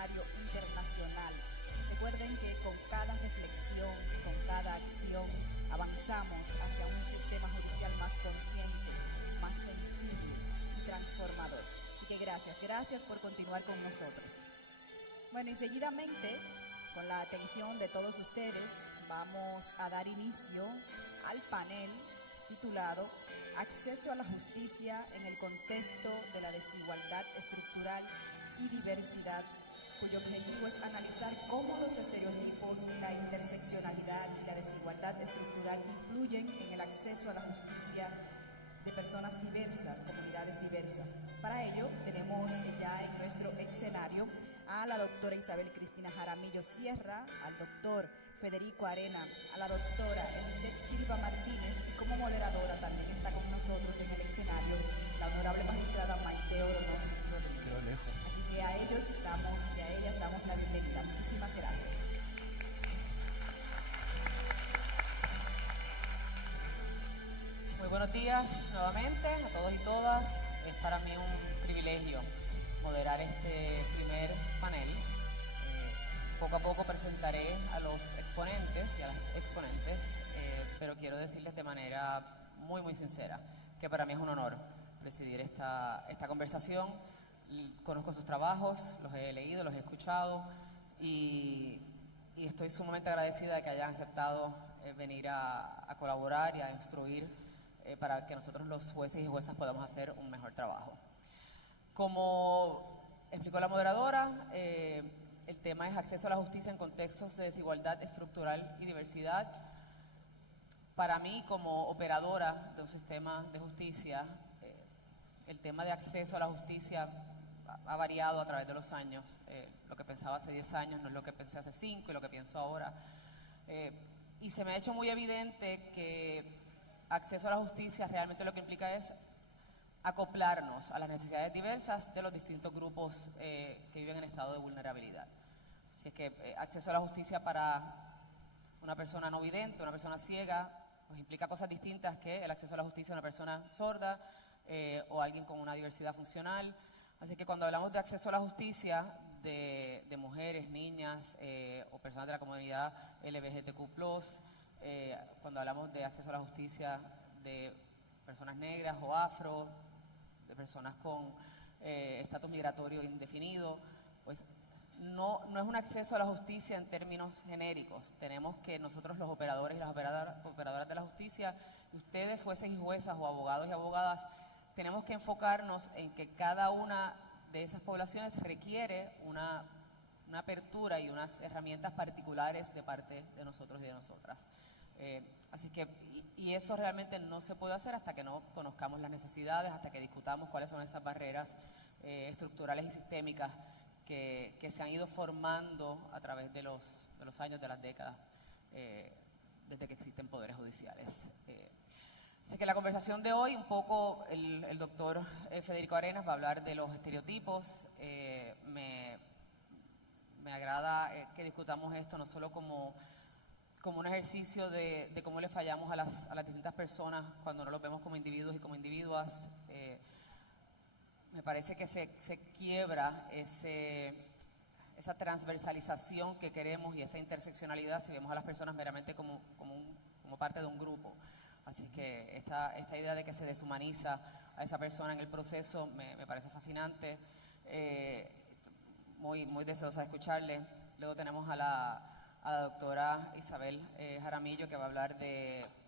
escenario internacional. Recuerden que con cada reflexión, con cada acción, avanzamos hacia un sistema judicial más consciente, más sensible y transformador. Así que gracias por continuar con nosotros. Bueno, y seguidamente, con la atención de todos ustedes, vamos a dar inicio al panel titulado Acceso a la justicia en el contexto de la desigualdad estructural y diversidad, cuyo objetivo es analizar cómo los estereotipos, la interseccionalidad y la desigualdad estructural influyen en el acceso a la justicia de personas diversas, comunidades diversas. Para ello, tenemos ya en nuestro escenario a la doctora Isabel Cristina Jaramillo Sierra, al doctor Federico Arena, a la doctora Elizabeth Silva Martínez, y como moderadora también está con nosotros en el escenario la honorable magistrada Maite Oronos Rodríguez. Así que a ellos y a ellas damos la bienvenida. Muchísimas gracias. Muy buenos días nuevamente a todos y todas. Es para mí un privilegio moderar este primer panel. Poco a poco presentaré a los exponentes y a las exponentes, pero quiero decirles de manera muy sincera que para mí es un honor presidir esta conversación. Conozco sus trabajos, los he leído, los he escuchado y estoy sumamente agradecida de que hayan aceptado venir a colaborar y a instruir para que nosotros los jueces y juezas podamos hacer un mejor trabajo. Como explicó la moderadora, el tema es acceso a la justicia en contextos de desigualdad estructural y diversidad. Para mí, como operadora de un sistema de justicia, el tema de acceso a la justicia ha variado a través de los años. Lo que pensaba hace 10 años no es lo que pensé hace 5 y lo que pienso ahora. Y se me ha hecho muy evidente que acceso a la justicia realmente lo que implica es acoplarnos a las necesidades diversas de los distintos grupos que viven en estado de vulnerabilidad. Así es que acceso a la justicia para una persona no vidente, una persona ciega, pues implica cosas distintas que el acceso a la justicia a una persona sorda o alguien con una diversidad funcional. Así que cuando hablamos de acceso a la justicia de mujeres, niñas o personas de la comunidad LGBTQ+, cuando hablamos de acceso a la justicia de personas negras o afro, de personas con estatus migratorio indefinido, pues no es un acceso a la justicia en términos genéricos. Tenemos que nosotros los operadores y las operadoras de la justicia, y ustedes jueces y juezas o abogados y abogadas, tenemos que enfocarnos en que cada una de esas poblaciones requiere una apertura y unas herramientas particulares de parte de nosotros y de nosotras. Así que, y eso realmente no se puede hacer hasta que no conozcamos las necesidades, hasta que discutamos cuáles son esas barreras estructurales y sistémicas que se han ido formando a través de los años, de las décadas, desde que existen poderes judiciales. Así que la conversación de hoy, un poco el doctor Federico Arenas va a hablar de los estereotipos. Me agrada que discutamos esto no solo como un ejercicio de cómo le fallamos a las distintas personas cuando no los vemos como individuos y como individuas. Me parece que se quiebra esa transversalización que queremos y esa interseccionalidad si vemos a las personas meramente como parte de un grupo. Así que esta idea de que se deshumaniza a esa persona en el proceso me parece fascinante, muy deseosa de escucharle. Luego tenemos a la doctora Isabel Jaramillo, que va a hablar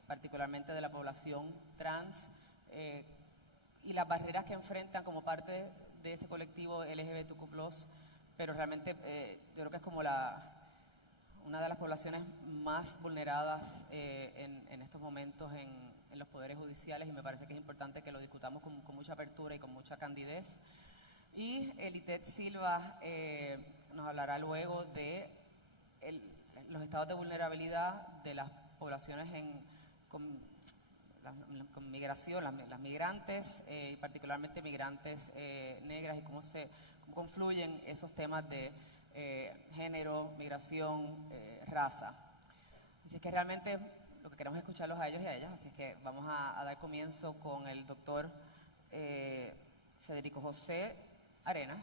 particularmente de la población trans y las barreras que enfrentan como parte de ese colectivo LGBTQ+, pero realmente yo creo que es como una de las poblaciones más vulneradas en estos momentos en los poderes judiciales, y me parece que es importante que lo discutamos con mucha apertura y con mucha candidez. Y Elizabeth Silva nos hablará luego de los estados de vulnerabilidad de las poblaciones con migración, las migrantes, y particularmente migrantes negras, y cómo confluyen esos temas de género, migración, raza. Así que realmente lo que queremos es escucharlos a ellos y a ellas, así que vamos a dar comienzo con el doctor Federico José Arenas.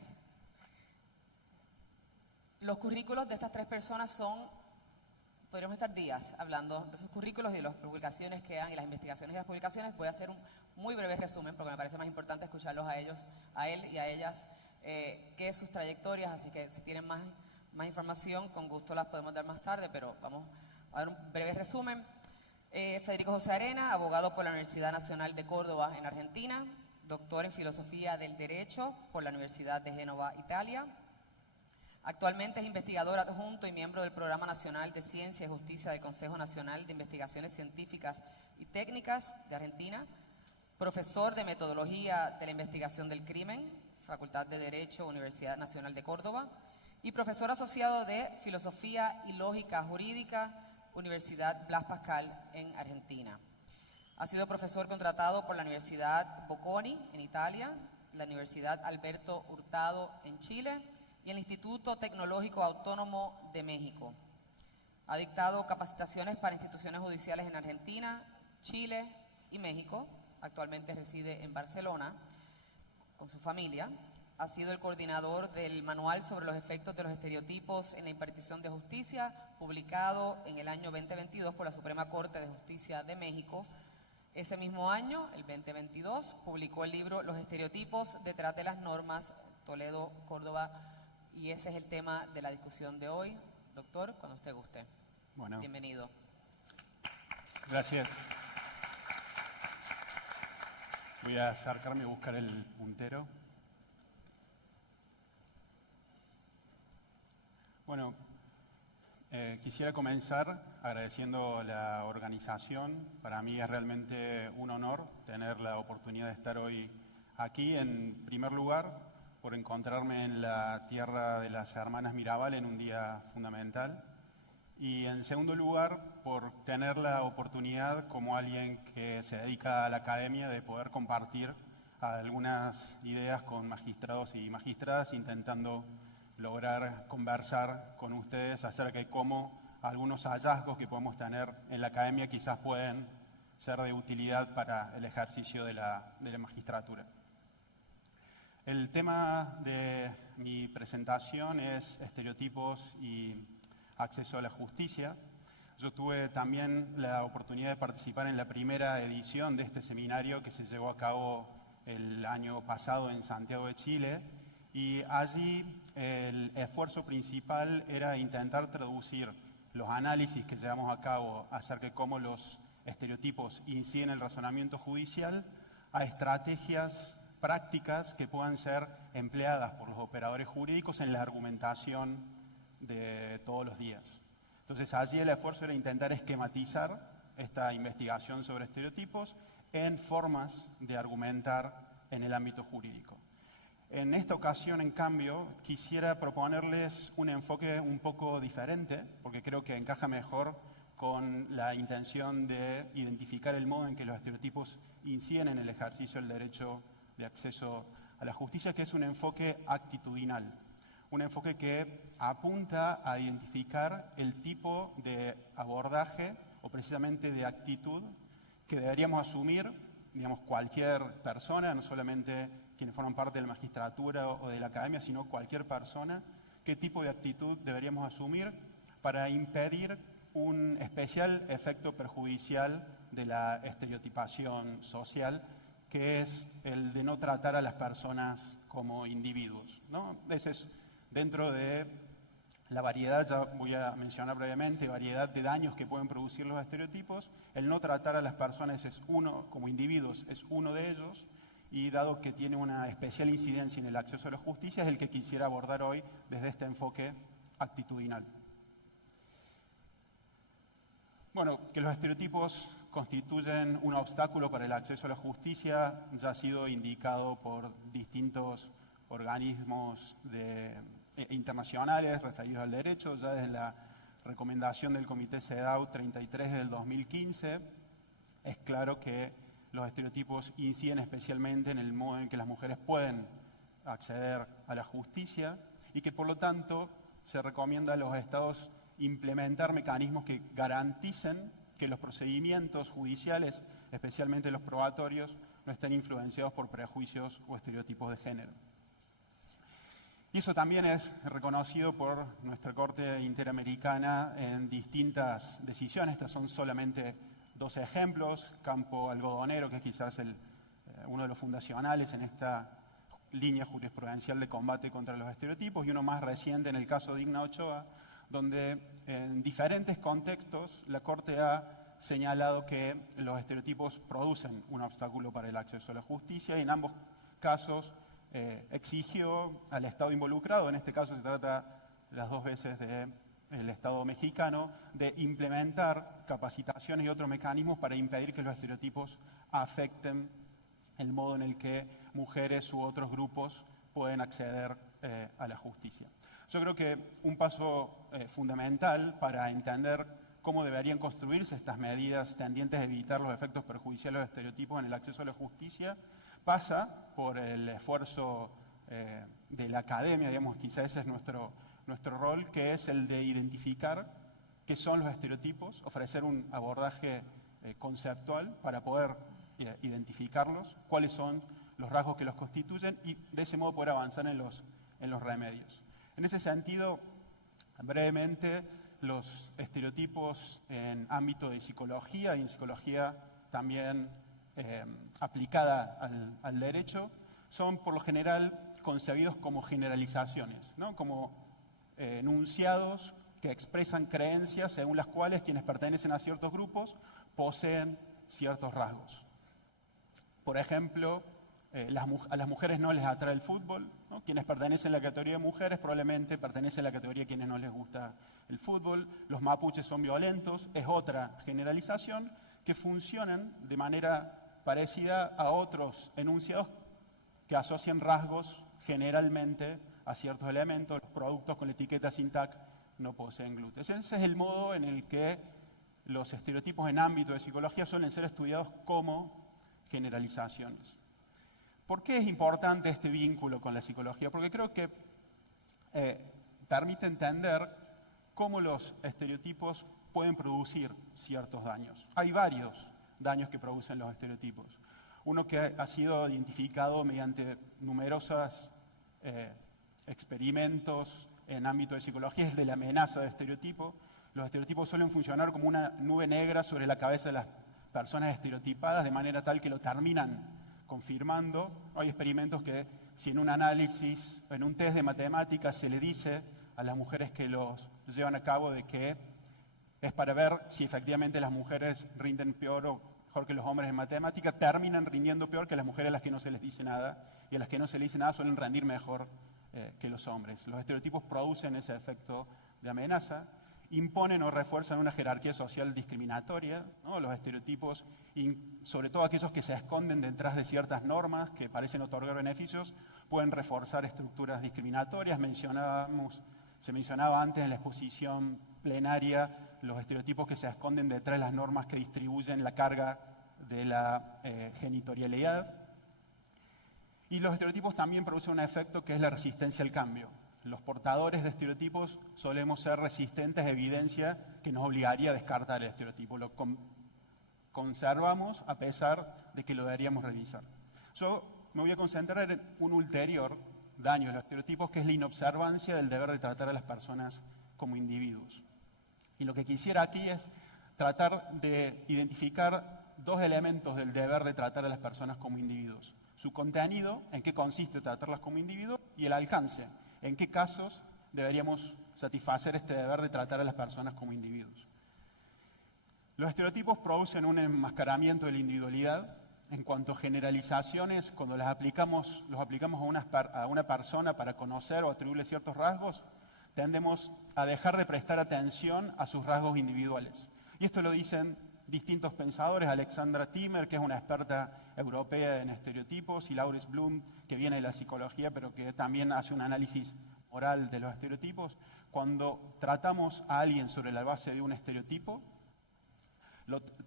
Los currículos de estas tres personas podríamos estar días hablando de sus currículos y de las publicaciones que han y las investigaciones y las publicaciones. Voy a hacer un muy breve resumen porque me parece más importante escucharlos a ellos, a él y a ellas, que sus trayectorias, así que si tienen más información, con gusto las podemos dar más tarde, pero vamos a dar un breve resumen. Federico José Arena, abogado por la Universidad Nacional de Córdoba en Argentina, doctor en Filosofía del Derecho por la Universidad de Génova, Italia. Actualmente es investigador adjunto y miembro del Programa Nacional de Ciencia y Justicia del Consejo Nacional de Investigaciones Científicas y Técnicas de Argentina, profesor de Metodología de la Investigación del Crimen, Facultad de Derecho, Universidad Nacional de Córdoba, y profesor asociado de Filosofía y Lógica Jurídica, Universidad Blas Pascal en Argentina. Ha sido profesor contratado por la Universidad Bocconi en Italia, la Universidad Alberto Hurtado en Chile y el Instituto Tecnológico Autónomo de México. Ha dictado capacitaciones para instituciones judiciales en Argentina, Chile y México. Actualmente reside en Barcelona con su familia. Ha sido el coordinador del Manual sobre los efectos de los estereotipos en la impartición de justicia, publicado en el año 2022 por la Suprema Corte de Justicia de México. Ese mismo año, el 2022, publicó el libro Los estereotipos detrás de las normas, Toledo, Córdoba, y ese es el tema de la discusión de hoy. Doctor, cuando usted guste. Bueno. Bienvenido. Gracias. Voy a acercarme a buscar el puntero. Bueno, quisiera comenzar agradeciendo la organización. Para mí es realmente un honor tener la oportunidad de estar hoy aquí. En primer lugar, por encontrarme en la tierra de las hermanas Mirabal en un día fundamental. Y en segundo lugar, por tener la oportunidad como alguien que se dedica a la academia de poder compartir algunas ideas con magistrados y magistradas, intentando lograr conversar con ustedes acerca de cómo algunos hallazgos que podemos tener en la academia quizás pueden ser de utilidad para el ejercicio de la magistratura. El tema de mi presentación es estereotipos y acceso a la justicia. Yo tuve también la oportunidad de participar en la primera edición de este seminario que se llevó a cabo el año pasado en Santiago de Chile, y allí el esfuerzo principal era intentar traducir los análisis que llevamos a cabo acerca de cómo los estereotipos inciden en el razonamiento judicial a estrategias prácticas que puedan ser empleadas por los operadores jurídicos en la argumentación de todos los días. Entonces allí el esfuerzo era intentar esquematizar esta investigación sobre estereotipos en formas de argumentar en el ámbito jurídico. En esta ocasión, en cambio, quisiera proponerles un enfoque un poco diferente, porque creo que encaja mejor con la intención de identificar el modo en que los estereotipos inciden en el ejercicio del derecho de acceso a la justicia, que es un enfoque actitudinal, un enfoque que apunta a identificar el tipo de abordaje o precisamente de actitud que deberíamos asumir, digamos, cualquier persona, no solamente quienes forman parte de la magistratura o de la academia, sino cualquier persona, qué tipo de actitud deberíamos asumir para impedir un especial efecto perjudicial de la estereotipación social, que es el de no tratar a las personas como individuos, ¿no? Ese es, dentro de la variedad, ya voy a mencionar brevemente, variedad de daños que pueden producir los estereotipos, el no tratar a las personas como individuos es uno de ellos, y dado que tiene una especial incidencia en el acceso a la justicia, es el que quisiera abordar hoy desde este enfoque actitudinal. Bueno, que los estereotipos constituyen un obstáculo para el acceso a la justicia ya ha sido indicado por distintos organismos internacionales referidos al derecho, ya desde la recomendación del Comité CEDAW 33 del 2015, es claro que los estereotipos inciden especialmente en el modo en que las mujeres pueden acceder a la justicia y que por lo tanto se recomienda a los estados implementar mecanismos que garanticen que los procedimientos judiciales, especialmente los probatorios, no estén influenciados por prejuicios o estereotipos de género. Y eso también es reconocido por nuestra Corte Interamericana en distintas decisiones. Estas son solamente 2 ejemplos. Campo Algodonero, que es quizás uno de los fundacionales en esta línea jurisprudencial de combate contra los estereotipos, y uno más reciente en el caso de Digna Ochoa, donde en diferentes contextos la Corte ha señalado que los estereotipos producen un obstáculo para el acceso a la justicia, y en ambos casos exigió al Estado involucrado, en este caso se trata las 2 veces del Estado mexicano, de implementar capacitaciones y otros mecanismos para impedir que los estereotipos afecten el modo en el que mujeres u otros grupos pueden acceder a la justicia. Yo creo que un paso fundamental para entender cómo deberían construirse estas medidas tendientes a evitar los efectos perjudiciales de los estereotipos en el acceso a la justicia pasa por el esfuerzo de la academia, digamos, quizás ese es nuestro rol, que es el de identificar qué son los estereotipos, ofrecer un abordaje conceptual para poder identificarlos, cuáles son los rasgos que los constituyen y de ese modo poder avanzar en los remedios. En ese sentido, brevemente, los estereotipos en ámbito de psicología y en psicología también aplicada al derecho son por lo general concebidos como generalizaciones, ¿no? Como enunciados que expresan creencias según las cuales quienes pertenecen a ciertos grupos poseen ciertos rasgos. Por ejemplo, a las mujeres no les atrae el fútbol, ¿no? Quienes pertenecen a la categoría de mujeres probablemente pertenecen a la categoría de quienes no les gusta el fútbol. Los mapuches son violentos, es otra generalización que funcionan de manera parecida a otros enunciados que asocian rasgos generalmente a ciertos elementos. Los productos con la etiqueta SINTAC no poseen gluten. Ese es el modo en el que los estereotipos en ámbito de psicología suelen ser estudiados como generalizaciones. ¿Por qué es importante este vínculo con la psicología? Porque creo que permite entender cómo los estereotipos pueden producir ciertos daños. Hay varios daños que producen los estereotipos. Uno que ha sido identificado mediante numerosos experimentos en ámbito de psicología es el de la amenaza de estereotipo. Los estereotipos suelen funcionar como una nube negra sobre la cabeza de las personas estereotipadas, de manera tal que lo terminan confirmando. Hay experimentos que si en un análisis, en un test de matemáticas se le dice a las mujeres que los llevan a cabo de que es para ver si efectivamente las mujeres rinden peor o mejor que los hombres en matemática, terminan rindiendo peor que las mujeres a las que no se les dice nada, y a las que no se les dice nada suelen rendir mejor que los hombres. Los estereotipos producen ese efecto de amenaza, imponen o refuerzan una jerarquía social discriminatoria, ¿no? Los estereotipos, sobre todo aquellos que se esconden detrás de ciertas normas que parecen otorgar beneficios, pueden reforzar estructuras discriminatorias. Se mencionaba antes en la exposición plenaria los estereotipos que se esconden detrás de las normas que distribuyen la carga de la genitorialidad. Y los estereotipos también producen un efecto que es la resistencia al cambio. Los portadores de estereotipos solemos ser resistentes a evidencia que nos obligaría a descartar el estereotipo. Lo conservamos a pesar de que lo deberíamos revisar. Yo me voy a concentrar en un ulterior daño de los estereotipos, que es la inobservancia del deber de tratar a las personas como individuos. Y lo que quisiera aquí es tratar de identificar 2 elementos del deber de tratar a las personas como individuos. Su contenido, en qué consiste tratarlas como individuos, y el alcance, en qué casos deberíamos satisfacer este deber de tratar a las personas como individuos. Los estereotipos producen un enmascaramiento de la individualidad. En cuanto a generalizaciones, cuando los aplicamos a una persona para conocer o atribuirle ciertos rasgos, tendemos a dejar de prestar atención a sus rasgos individuales. Y esto lo dicen distintos pensadores, Alexandra Timmer, que es una experta europea en estereotipos, y Laurence Bloom, que viene de la psicología, pero que también hace un análisis moral de los estereotipos. Cuando tratamos a alguien sobre la base de un estereotipo,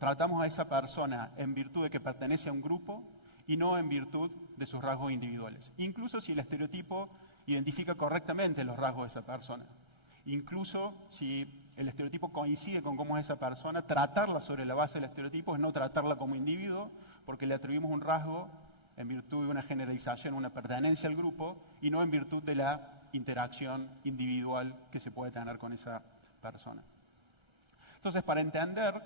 tratamos a esa persona en virtud de que pertenece a un grupo y no en virtud de sus rasgos individuales. Incluso si el estereotipo identifica correctamente los rasgos de esa persona. Incluso si el estereotipo coincide con cómo es esa persona, tratarla sobre la base del estereotipo es no tratarla como individuo, porque le atribuimos un rasgo en virtud de una generalización, una pertenencia al grupo, y no en virtud de la interacción individual que se puede tener con esa persona. Entonces, para entender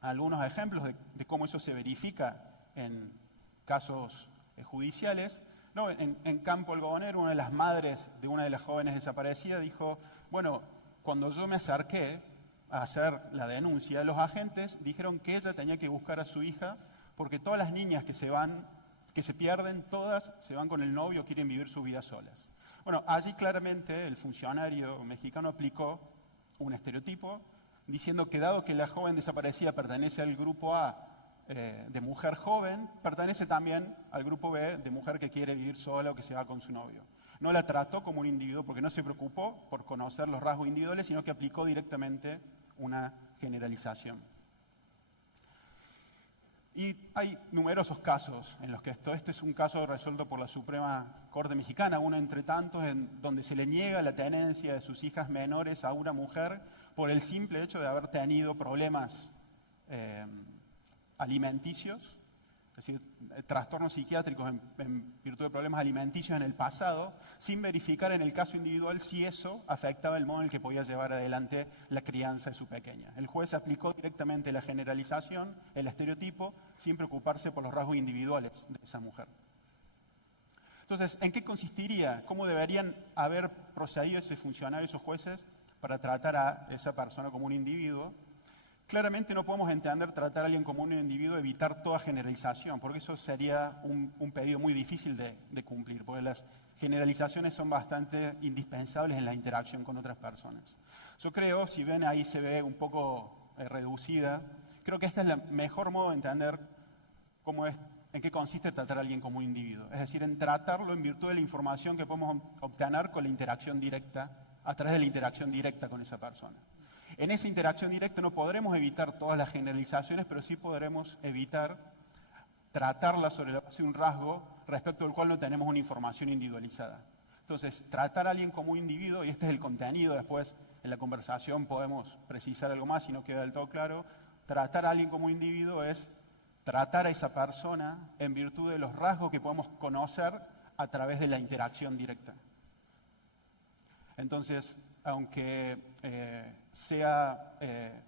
algunos ejemplos de cómo eso se verifica en casos judiciales, ¿no? En Campo Algodonero, una de las madres de una de las jóvenes desaparecidas dijo, bueno, cuando yo me acerqué a hacer la denuncia, los agentes dijeron que ella tenía que buscar a su hija porque todas las niñas que se pierden, todas se van con el novio, quieren vivir su vida solas. Bueno, allí claramente el funcionario mexicano aplicó un estereotipo diciendo que dado que la joven desaparecida pertenece al grupo A de mujer joven, pertenece también al grupo B de mujer que quiere vivir sola o que se va con su novio. No la trató como un individuo porque no se preocupó por conocer los rasgos individuales, sino que aplicó directamente una generalización. Y hay numerosos casos en los que este es un caso resuelto por la Suprema Corte Mexicana, uno entre tantos en donde se le niega la tenencia de sus hijas menores a una mujer por el simple hecho de haber tenido problemas alimenticios, es decir, trastornos psiquiátricos en virtud de problemas alimenticios en el pasado, sin verificar en el caso individual si eso afectaba el modo en el que podía llevar adelante la crianza de su pequeña. El juez aplicó directamente la generalización, el estereotipo, sin preocuparse por los rasgos individuales de esa mujer. Entonces, ¿en qué consistiría? ¿Cómo deberían haber procedido ese funcionario, esos jueces, para tratar a esa persona como un individuo? Claramente no podemos entender tratar a alguien como un individuo, evitar toda generalización, porque eso sería un pedido muy difícil de cumplir, porque las generalizaciones son bastante indispensables en la interacción con otras personas. Yo creo, si ven ahí se ve un poco reducida, creo que este es el mejor modo de entender en qué consiste tratar a alguien como un individuo. Es decir, en tratarlo en virtud de la información que podemos obtener con la interacción directa, a través de la interacción directa con esa persona. En esa interacción directa no podremos evitar todas las generalizaciones, pero sí podremos evitar tratarla sobre la base de un rasgo respecto al cual no tenemos una información individualizada. Entonces, tratar a alguien como un individuo, y este es el contenido, después en la conversación podemos precisar algo más si no queda del todo claro, tratar a alguien como un individuo es tratar a esa persona en virtud de los rasgos que podemos conocer a través de la interacción directa. Entonces, aunque sea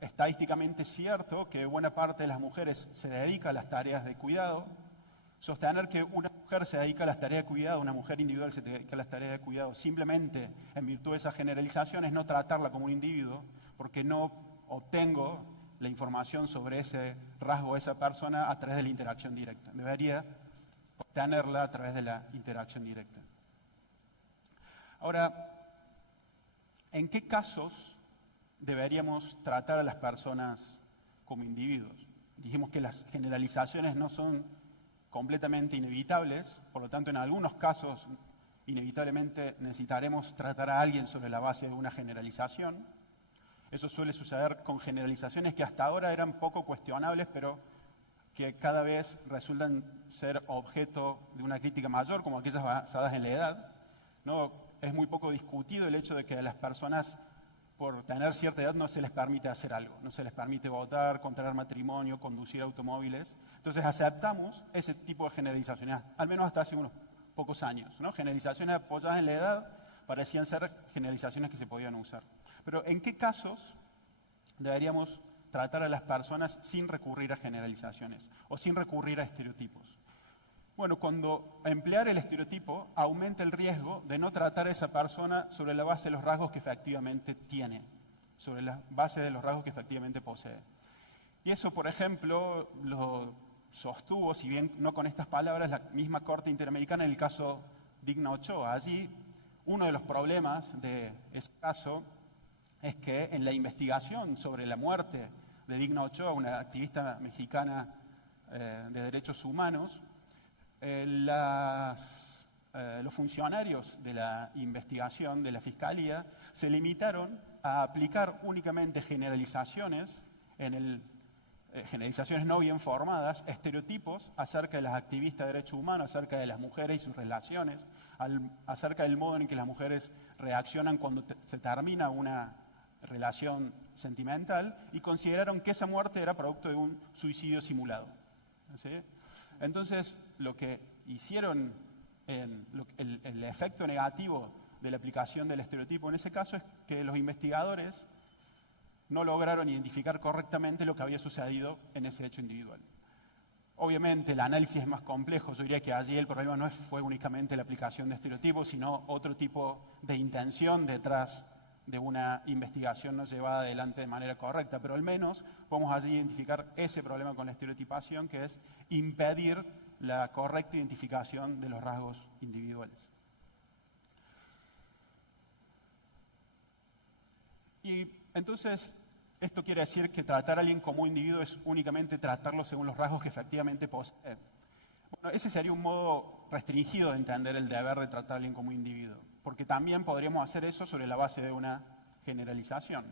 estadísticamente cierto que buena parte de las mujeres se dedica a las tareas de cuidado, sostener que una mujer se dedica a las tareas de cuidado, una mujer individual se dedica a las tareas de cuidado, simplemente en virtud de esa generalización es no tratarla como un individuo, porque no obtengo la información sobre ese rasgo de esa persona a través de la interacción directa. Debería obtenerla a través de la interacción directa. Ahora, ¿en qué casos deberíamos tratar a las personas como individuos? Dijimos que las generalizaciones no son completamente inevitables, por lo tanto en algunos casos inevitablemente necesitaremos tratar a alguien sobre la base de una generalización. Eso suele suceder con generalizaciones que hasta ahora eran poco cuestionables, pero que cada vez resultan ser objeto de una crítica mayor, como aquellas basadas en la edad, ¿no? Es muy poco discutido el hecho de que a las personas, por tener cierta edad, no se les permite hacer algo. No se les permite votar, contraer matrimonio, conducir automóviles. Entonces aceptamos ese tipo de generalizaciones, al menos hasta hace unos pocos años, ¿no? Generalizaciones apoyadas en la edad parecían ser generalizaciones que se podían usar. Pero ¿en qué casos deberíamos tratar a las personas sin recurrir a generalizaciones o sin recurrir a estereotipos? Bueno, cuando emplear el estereotipo aumenta el riesgo de no tratar a esa persona sobre la base de los rasgos que efectivamente tiene, sobre la base de los rasgos que efectivamente posee. Y eso, por ejemplo, lo sostuvo, si bien no con estas palabras, la misma Corte Interamericana en el caso Digna Ochoa. Allí, uno de los problemas de ese caso es que en la investigación sobre la muerte de Digna Ochoa, una activista mexicana de derechos humanos, los funcionarios de la investigación de la Fiscalía se limitaron a aplicar únicamente generalizaciones generalizaciones no bien formadas, estereotipos acerca de las activistas de derechos humanos, acerca de las mujeres y sus relaciones, acerca del modo en que las mujeres reaccionan cuando se termina una relación sentimental, y consideraron que esa muerte era producto de un suicidio simulado. ¿Sí? Entonces, lo que hicieron, el efecto negativo de la aplicación del estereotipo en ese caso es que los investigadores no lograron identificar correctamente lo que había sucedido en ese hecho individual. Obviamente el análisis es más complejo, yo diría que allí el problema no fue únicamente la aplicación de estereotipos, sino otro tipo de intención detrás de una investigación no llevada adelante de manera correcta, pero al menos podemos allí identificar ese problema con la estereotipación, que es impedir la correcta identificación de los rasgos individuales. Y entonces, esto quiere decir que tratar a alguien como individuo es únicamente tratarlo según los rasgos que efectivamente posee. Bueno, ese sería un modo restringido de entender el deber de tratar a alguien como individuo, porque también podríamos hacer eso sobre la base de una generalización.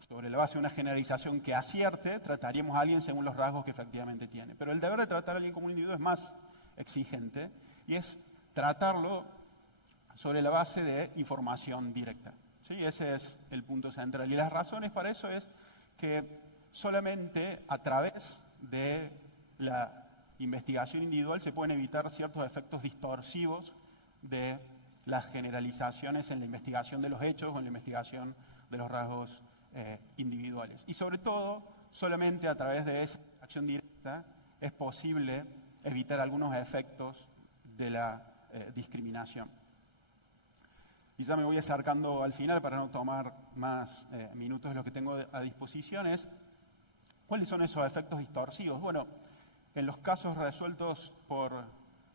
Sobre la base de una generalización que acierte, trataríamos a alguien según los rasgos que efectivamente tiene. Pero el deber de tratar a alguien como un individuo es más exigente y es tratarlo sobre la base de información directa. ¿Sí? Ese es el punto central. Y las razones para eso es que solamente a través de la investigación individual se pueden evitar ciertos efectos distorsivos de las generalizaciones en la investigación de los hechos o en la investigación de los rasgos individuales. Y sobre todo, solamente a través de esa acción directa es posible evitar algunos efectos de la discriminación. Y ya me voy acercando al final para no tomar más minutos de lo que tengo a disposición. ¿Cuáles son esos efectos distorsivos? Bueno, en los casos resueltos por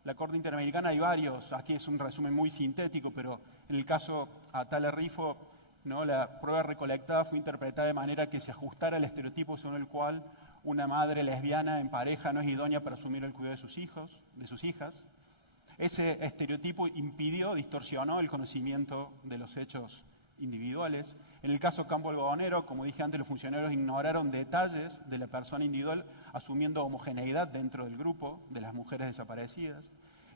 la Corte Interamericana hay varios. Aquí es un resumen muy sintético, pero en el caso Atala Rifo, ¿no?, la prueba recolectada fue interpretada de manera que se ajustara al estereotipo según el cual una madre lesbiana en pareja no es idónea para asumir el cuidado de sus hijos, de sus hijas. Ese estereotipo impidió, distorsionó el conocimiento de los hechos individuales. En el caso Campo Algodonero, como dije antes, los funcionarios ignoraron detalles de la persona individual, asumiendo homogeneidad dentro del grupo de las mujeres desaparecidas.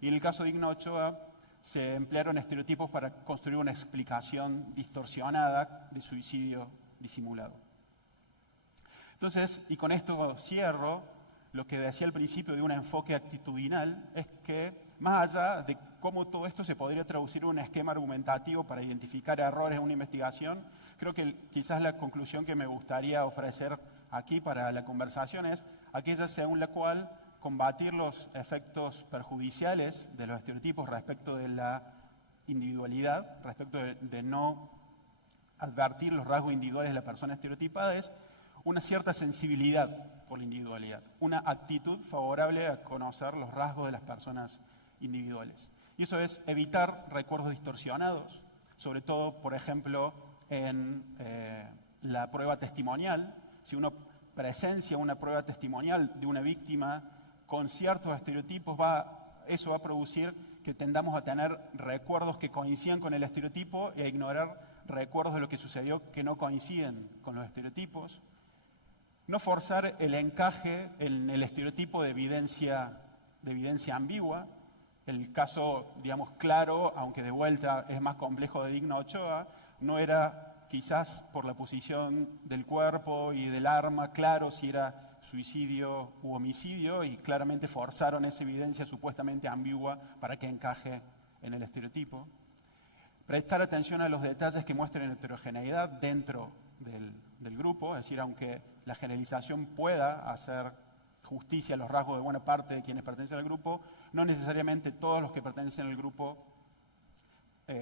Y en el caso de Digna Ochoa, se emplearon estereotipos para construir una explicación distorsionada de suicidio disimulado. Entonces, y con esto cierro, lo que decía al principio de un enfoque actitudinal es que más allá de cómo todo esto se podría traducir en un esquema argumentativo para identificar errores en una investigación, creo que quizás la conclusión que me gustaría ofrecer aquí para la conversación es aquella según la cual combatir los efectos perjudiciales de los estereotipos respecto de la individualidad, respecto de no advertir los rasgos individuales de la persona estereotipada, es una cierta sensibilidad por la individualidad, una actitud favorable a conocer los rasgos de las personas individuales. Y eso es evitar recuerdos distorsionados, sobre todo, por ejemplo, en la prueba testimonial. Si uno presencia una prueba testimonial de una víctima con ciertos estereotipos, eso va a producir que tendamos a tener recuerdos que coincidan con el estereotipo e ignorar recuerdos de lo que sucedió que no coinciden con los estereotipos. No forzar el encaje en el estereotipo de evidencia ambigua. El caso, digamos, claro, aunque de vuelta es más complejo, de Digna Ochoa, no era quizás por la posición del cuerpo y del arma claro si era suicidio u homicidio, y claramente forzaron esa evidencia supuestamente ambigua para que encaje en el estereotipo. Prestar atención a los detalles que muestren heterogeneidad dentro del grupo, es decir, aunque la generalización pueda hacer justicia a los rasgos de buena parte de quienes pertenecen al grupo, no necesariamente todos los que pertenecen al grupo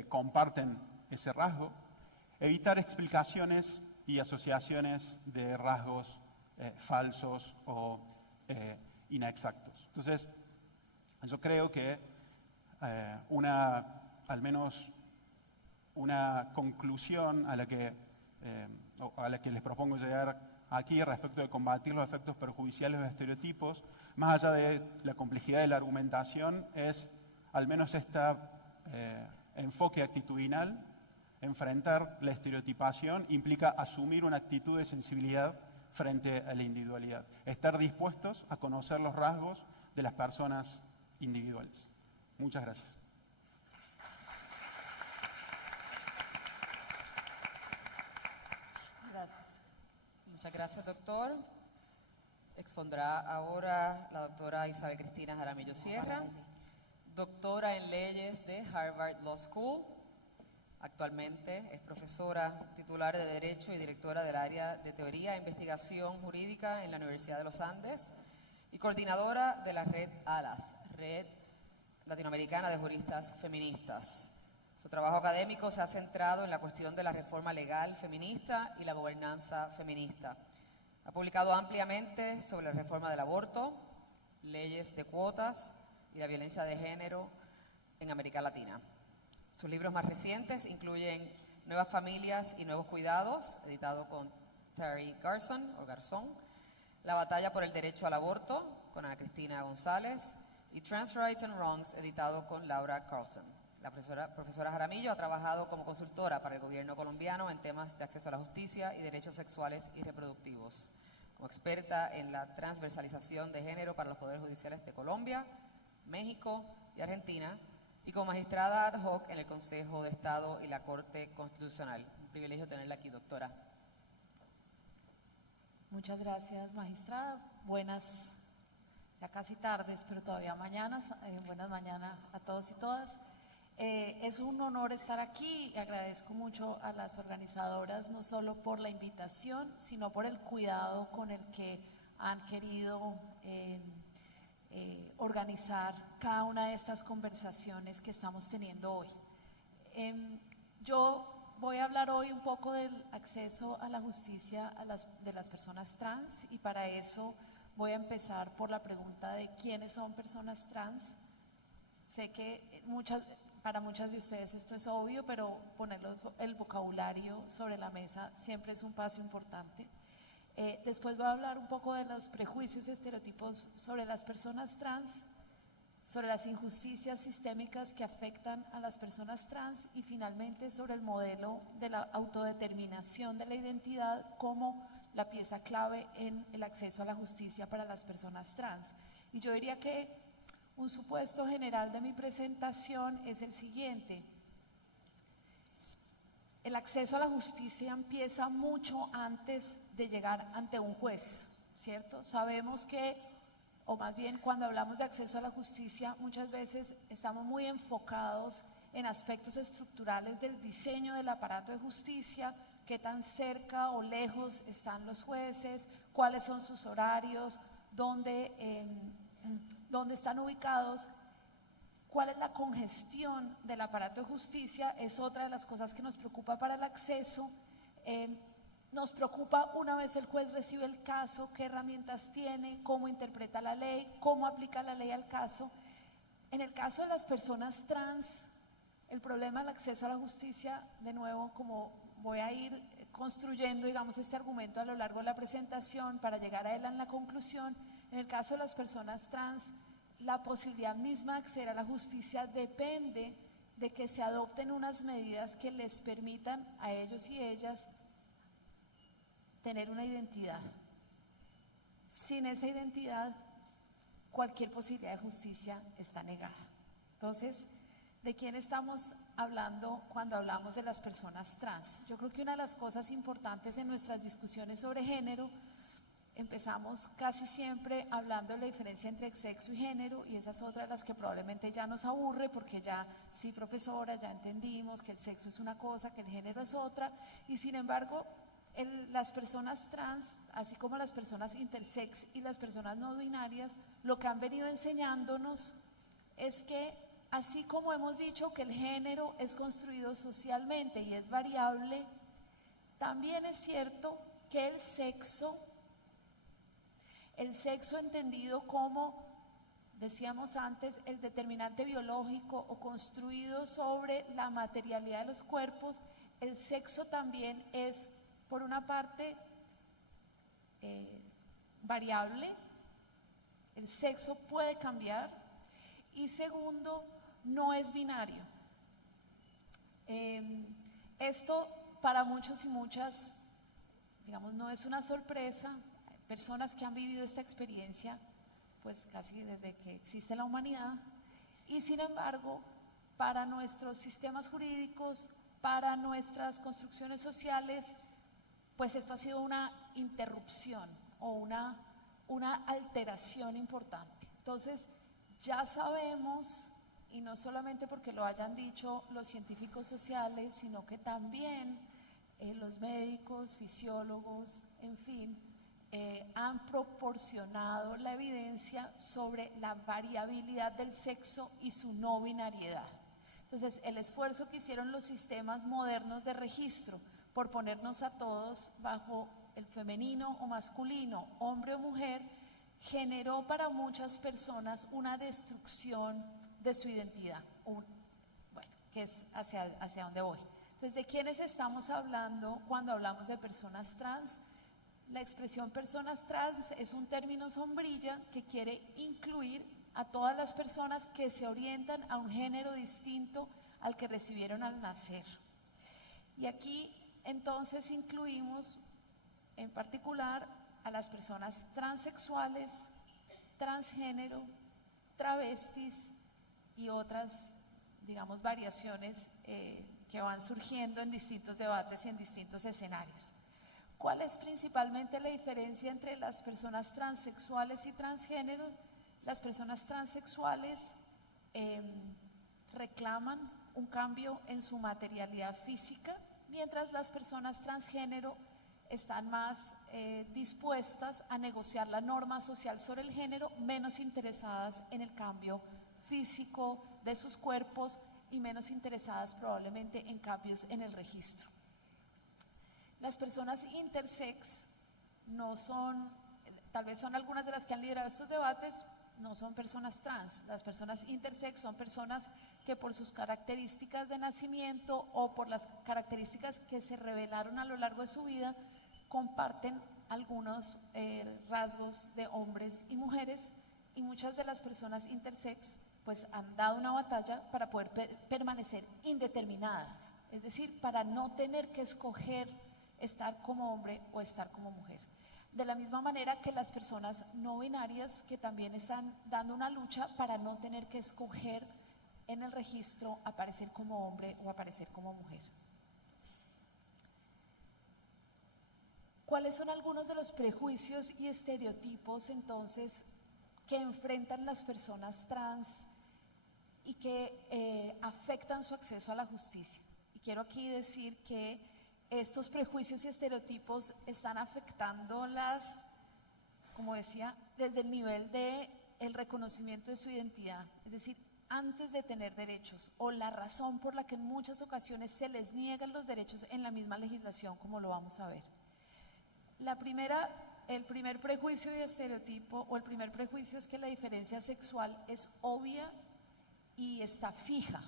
comparten ese rasgo. Evitar explicaciones y asociaciones de rasgos falsos o inexactos. Entonces, yo creo que al menos una conclusión a la que les propongo llegar aquí respecto de combatir los efectos perjudiciales de los estereotipos, más allá de la complejidad de la argumentación, es al menos este enfoque actitudinal. Enfrentar la estereotipación implica asumir una actitud de sensibilidad frente a la individualidad. Estar dispuestos a conocer los rasgos de las personas individuales. Muchas gracias. Gracias. Muchas gracias, doctor. Expondrá ahora la doctora Isabel Cristina Jaramillo Sierra, doctora en leyes de Harvard Law School, Actualmente es profesora titular de Derecho y directora del área de Teoría e Investigación Jurídica en la Universidad de los Andes y coordinadora de la red ALAS, Red Latinoamericana de Juristas Feministas. Su trabajo académico se ha centrado en la cuestión de la reforma legal feminista y la gobernanza feminista. Ha publicado ampliamente sobre la reforma del aborto, leyes de cuotas y la violencia de género en América Latina. Sus libros más recientes incluyen Nuevas Familias y Nuevos Cuidados, editado con Terry Garzón, La Batalla por el Derecho al Aborto, con Ana Cristina González, y Trans Rights and Wrongs, editado con Laura Carlson. La profesora Jaramillo ha trabajado como consultora para el gobierno colombiano en temas de acceso a la justicia y derechos sexuales y reproductivos. Como experta en la transversalización de género para los poderes judiciales de Colombia, México y Argentina, y como magistrada ad hoc en el Consejo de Estado y la Corte Constitucional. Un privilegio tenerla aquí, doctora. Muchas gracias, magistrada. Buenas, ya casi tardes, pero todavía mañanas. Buenas mañanas a todos y todas. Es un honor estar aquí y agradezco mucho a las organizadoras, no solo por la invitación, sino por el cuidado con el que han querido organizar cada una de estas conversaciones que estamos teniendo hoy. Yo voy a hablar hoy un poco del acceso a la justicia de las personas trans, y para eso voy a empezar por la pregunta de quiénes son personas trans. Sé que para muchas de ustedes esto es obvio, pero poner el vocabulario sobre la mesa siempre es un paso importante. Después voy a hablar un poco de los prejuicios y estereotipos sobre las personas trans, sobre las injusticias sistémicas que afectan a las personas trans y finalmente sobre el modelo de la autodeterminación de la identidad como la pieza clave en el acceso a la justicia para las personas trans. Y yo diría que un supuesto general de mi presentación es el siguiente. El acceso a la justicia empieza mucho antes de llegar ante un juez, ¿cierto? Sabemos que, o más bien cuando hablamos de acceso a la justicia, muchas veces estamos muy enfocados en aspectos estructurales del diseño del aparato de justicia, qué tan cerca o lejos están los jueces, cuáles son sus horarios, dónde están ubicados. ¿Cuál es la congestión del aparato de justicia? Es otra de las cosas que nos preocupa para el acceso. Nos preocupa una vez el juez recibe el caso, qué herramientas tiene, cómo interpreta la ley, cómo aplica la ley al caso. En el caso de las personas trans, el problema del acceso a la justicia, de nuevo, como voy a ir construyendo, digamos, este argumento a lo largo de la presentación para llegar a él en la conclusión, en el caso de las personas trans, la posibilidad misma de acceder a la justicia depende de que se adopten unas medidas que les permitan a ellos y ellas tener una identidad. Sin esa identidad, cualquier posibilidad de justicia está negada. Entonces, ¿de quién estamos hablando cuando hablamos de las personas trans? Yo creo que una de las cosas importantes en nuestras discusiones sobre género, empezamos casi siempre hablando de la diferencia entre sexo y género, y esa es otra de las que probablemente ya nos aburre, porque ya, sí, profesora, ya entendimos que el sexo es una cosa, que el género es otra, y sin embargo, las personas trans, así como las personas intersex y las personas no binarias, lo que han venido enseñándonos es que, así como hemos dicho que el género es construido socialmente y es variable, también es cierto que el sexo entendido como, decíamos antes, el determinante biológico o construido sobre la materialidad de los cuerpos, el sexo también es, por una parte, variable, el sexo puede cambiar, y segundo, no es binario. Esto para muchos y muchas, digamos, no es una sorpresa. Personas que han vivido esta experiencia pues casi desde que existe la humanidad, y sin embargo para nuestros sistemas jurídicos, para nuestras construcciones sociales, pues esto ha sido una interrupción o una alteración importante. Entonces ya sabemos y no solamente porque lo hayan dicho los científicos sociales, sino que también los médicos, fisiólogos, en fin, han proporcionado la evidencia sobre la variabilidad del sexo y su no binariedad. Entonces, el esfuerzo que hicieron los sistemas modernos de registro por ponernos a todos bajo el femenino o masculino, hombre o mujer, generó para muchas personas una destrucción de su identidad, bueno, que es hacia donde voy. Entonces, ¿de quiénes estamos hablando cuando hablamos de personas trans? La expresión personas trans es un término sombrilla que quiere incluir a todas las personas que se orientan a un género distinto al que recibieron al nacer. Y aquí entonces incluimos en particular a las personas transexuales, transgénero, travestis y otras, digamos, variaciones que van surgiendo en distintos debates y en distintos escenarios. ¿Cuál es principalmente la diferencia entre las personas transexuales y transgénero? Las personas transexuales reclaman un cambio en su materialidad física, mientras las personas transgénero están más dispuestas a negociar la norma social sobre el género, menos interesadas en el cambio físico de sus cuerpos y menos interesadas probablemente en cambios en el registro. Las personas intersex no son, tal vez son algunas de las que han liderado estos debates, no son personas trans. Las personas intersex son personas que por sus características de nacimiento o por las características que se revelaron a lo largo de su vida, comparten algunos rasgos de hombres y mujeres, y muchas de las personas intersex pues han dado una batalla para poder permanecer indeterminadas, es decir, para no tener que escoger estar como hombre o estar como mujer. De la misma manera que las personas no binarias, que también están dando una lucha para no tener que escoger en el registro aparecer como hombre o aparecer como mujer. ¿Cuáles son algunos de los prejuicios y estereotipos entonces que enfrentan las personas trans y que afectan su acceso a la justicia? Y quiero aquí decir que estos prejuicios y estereotipos están afectándolas, como decía, desde el nivel de el reconocimiento de su identidad, es decir, antes de tener derechos, o la razón por la que en muchas ocasiones se les niegan los derechos en la misma legislación, como lo vamos a ver. El primer prejuicio y estereotipo, o el primer prejuicio, es que la diferencia sexual es obvia y está fija.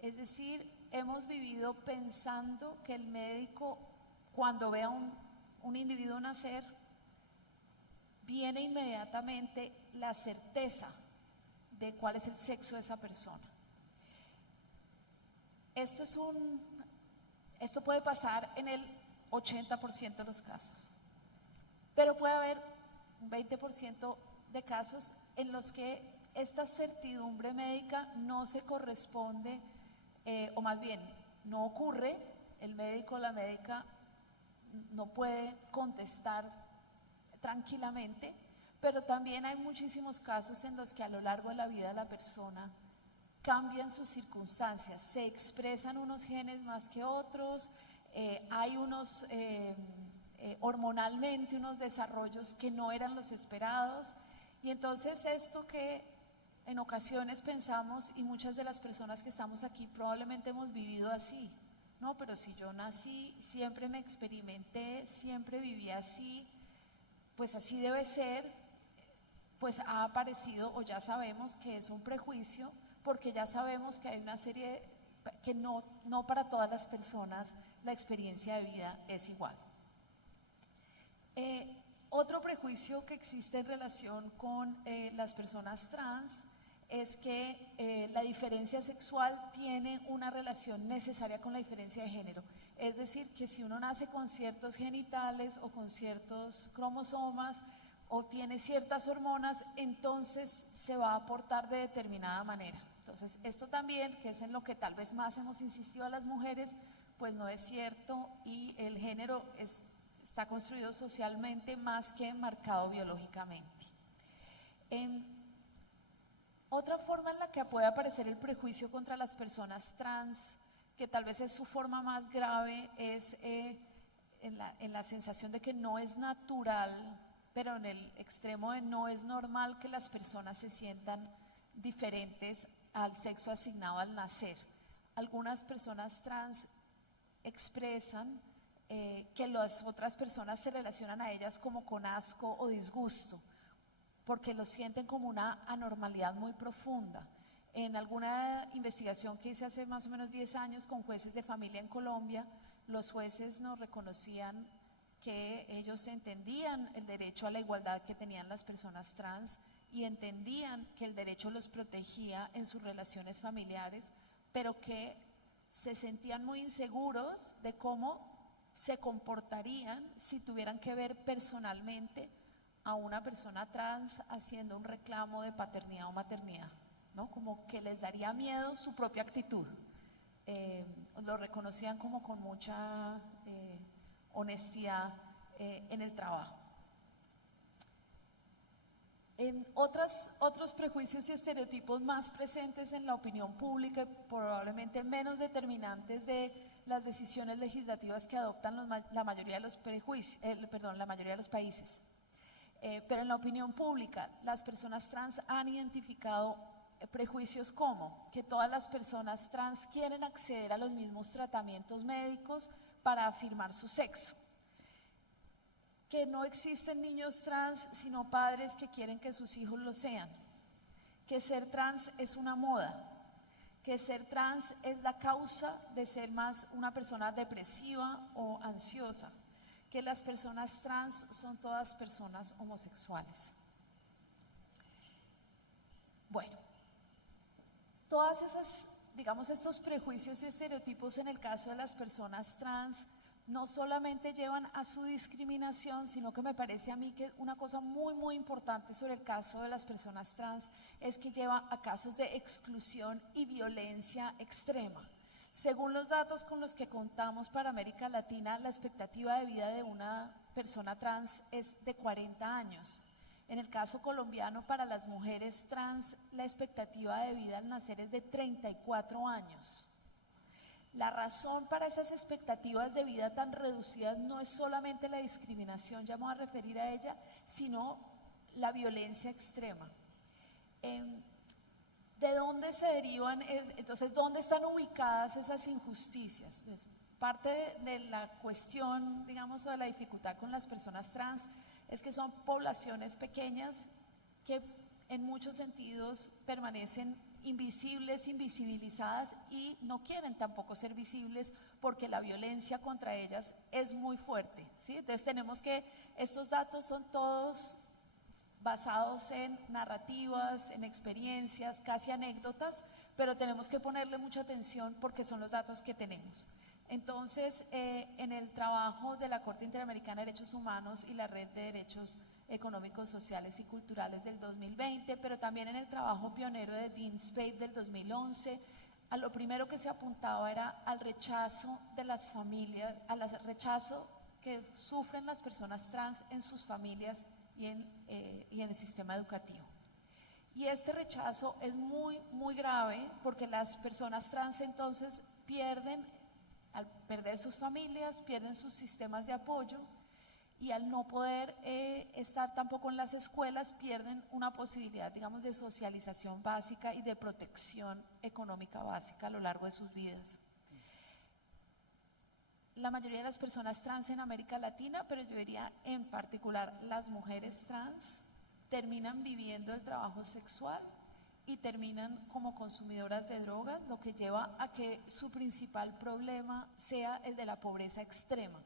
Es decir, hemos vivido pensando que el médico, cuando ve a un individuo nacer, viene inmediatamente la certeza de cuál es el sexo de esa persona. Esto puede pasar en el 80% de los casos, pero puede haber un 20% de casos en los que esta certidumbre médica no se corresponde, o más bien no ocurre. El médico o la médica no puede contestar tranquilamente, pero también hay muchísimos casos en los que a lo largo de la vida de la persona cambian sus circunstancias, se expresan unos genes más que otros, hay unos hormonalmente unos desarrollos que no eran los esperados, y entonces esto que en ocasiones pensamos, y muchas de las personas que estamos aquí probablemente hemos vivido así, no, pero si yo nací, siempre me experimenté, siempre viví así, pues así debe ser, pues ha aparecido, o ya sabemos que es un prejuicio, porque ya sabemos que hay una serie que no para todas las personas la experiencia de vida es igual. Otro prejuicio que existe en relación con las personas trans es que la diferencia sexual tiene una relación necesaria con la diferencia de género. Es decir, que si uno nace con ciertos genitales o con ciertos cromosomas o tiene ciertas hormonas, entonces se va a portar de determinada manera. Entonces, esto también, que es en lo que tal vez más hemos insistido a las mujeres, pues no es cierto, y el género está construido socialmente más que marcado biológicamente. Otra forma en la que puede aparecer el prejuicio contra las personas trans, que tal vez es su forma más grave, es en la sensación de que no es natural, pero en el extremo de no es normal que las personas se sientan diferentes al sexo asignado al nacer. Algunas personas trans expresan que las otras personas se relacionan a ellas como con asco o disgusto, porque lo sienten como una anormalidad muy profunda. En alguna investigación que hice hace más o menos 10 años con jueces de familia en Colombia, los jueces nos reconocían que ellos entendían el derecho a la igualdad que tenían las personas trans y entendían que el derecho los protegía en sus relaciones familiares, pero que se sentían muy inseguros de cómo se comportarían si tuvieran que ver personalmente a una persona trans haciendo un reclamo de paternidad o maternidad, ¿no? Como que les daría miedo su propia actitud. Lo reconocían como con mucha honestidad en el trabajo. En otros prejuicios y estereotipos más presentes en la opinión pública y probablemente menos determinantes de las decisiones legislativas que adoptan la mayoría de los la mayoría de los países. Pero en la opinión pública, las personas trans han identificado prejuicios como que todas las personas trans quieren acceder a los mismos tratamientos médicos para afirmar su sexo, que no existen niños trans sino padres que quieren que sus hijos lo sean, que ser trans es una moda, que ser trans es la causa de ser más una persona depresiva o ansiosa, que las personas trans son todas personas homosexuales. Bueno, todas esas, digamos, estos prejuicios y estereotipos en el caso de las personas trans no solamente llevan a su discriminación, sino que me parece a mí que una cosa muy, muy importante sobre el caso de las personas trans es que lleva a casos de exclusión y violencia extrema. Según los datos con los que contamos para América Latina, la expectativa de vida de una persona trans es de 40 años. En el caso colombiano, para las mujeres trans, la expectativa de vida al nacer es de 34 años. La razón para esas expectativas de vida tan reducidas no es solamente la discriminación, ya me voy a referir a ella, sino la violencia extrema. ¿De dónde se derivan? Entonces, ¿dónde están ubicadas esas injusticias? Pues, parte de la cuestión, digamos, o de la dificultad con las personas trans es que son poblaciones pequeñas que en muchos sentidos permanecen invisibles, invisibilizadas y no quieren tampoco ser visibles porque la violencia contra ellas es muy fuerte, ¿sí? Entonces tenemos que, estos datos son todos basados en narrativas, en experiencias, casi anécdotas, pero tenemos que ponerle mucha atención porque son los datos que tenemos. Entonces, en el trabajo de la Corte Interamericana de Derechos Humanos y la Red de Derechos Económicos, Sociales y Culturales del 2020, pero también en el trabajo pionero de Dean Spade del 2011, a lo primero que se apuntaba era al rechazo de las familias, al rechazo que sufren las personas trans en sus familias y en el sistema educativo. Y este rechazo es muy, muy grave porque las personas trans entonces al perder sus familias, pierden sus sistemas de apoyo y al no poder estar tampoco en las escuelas, pierden una posibilidad, digamos, de socialización básica y de protección económica básica a lo largo de sus vidas. La mayoría de las personas trans en América Latina, pero yo diría en particular las mujeres trans, terminan viviendo el trabajo sexual y terminan como consumidoras de drogas, lo que lleva a que su principal problema sea el de la pobreza extrema.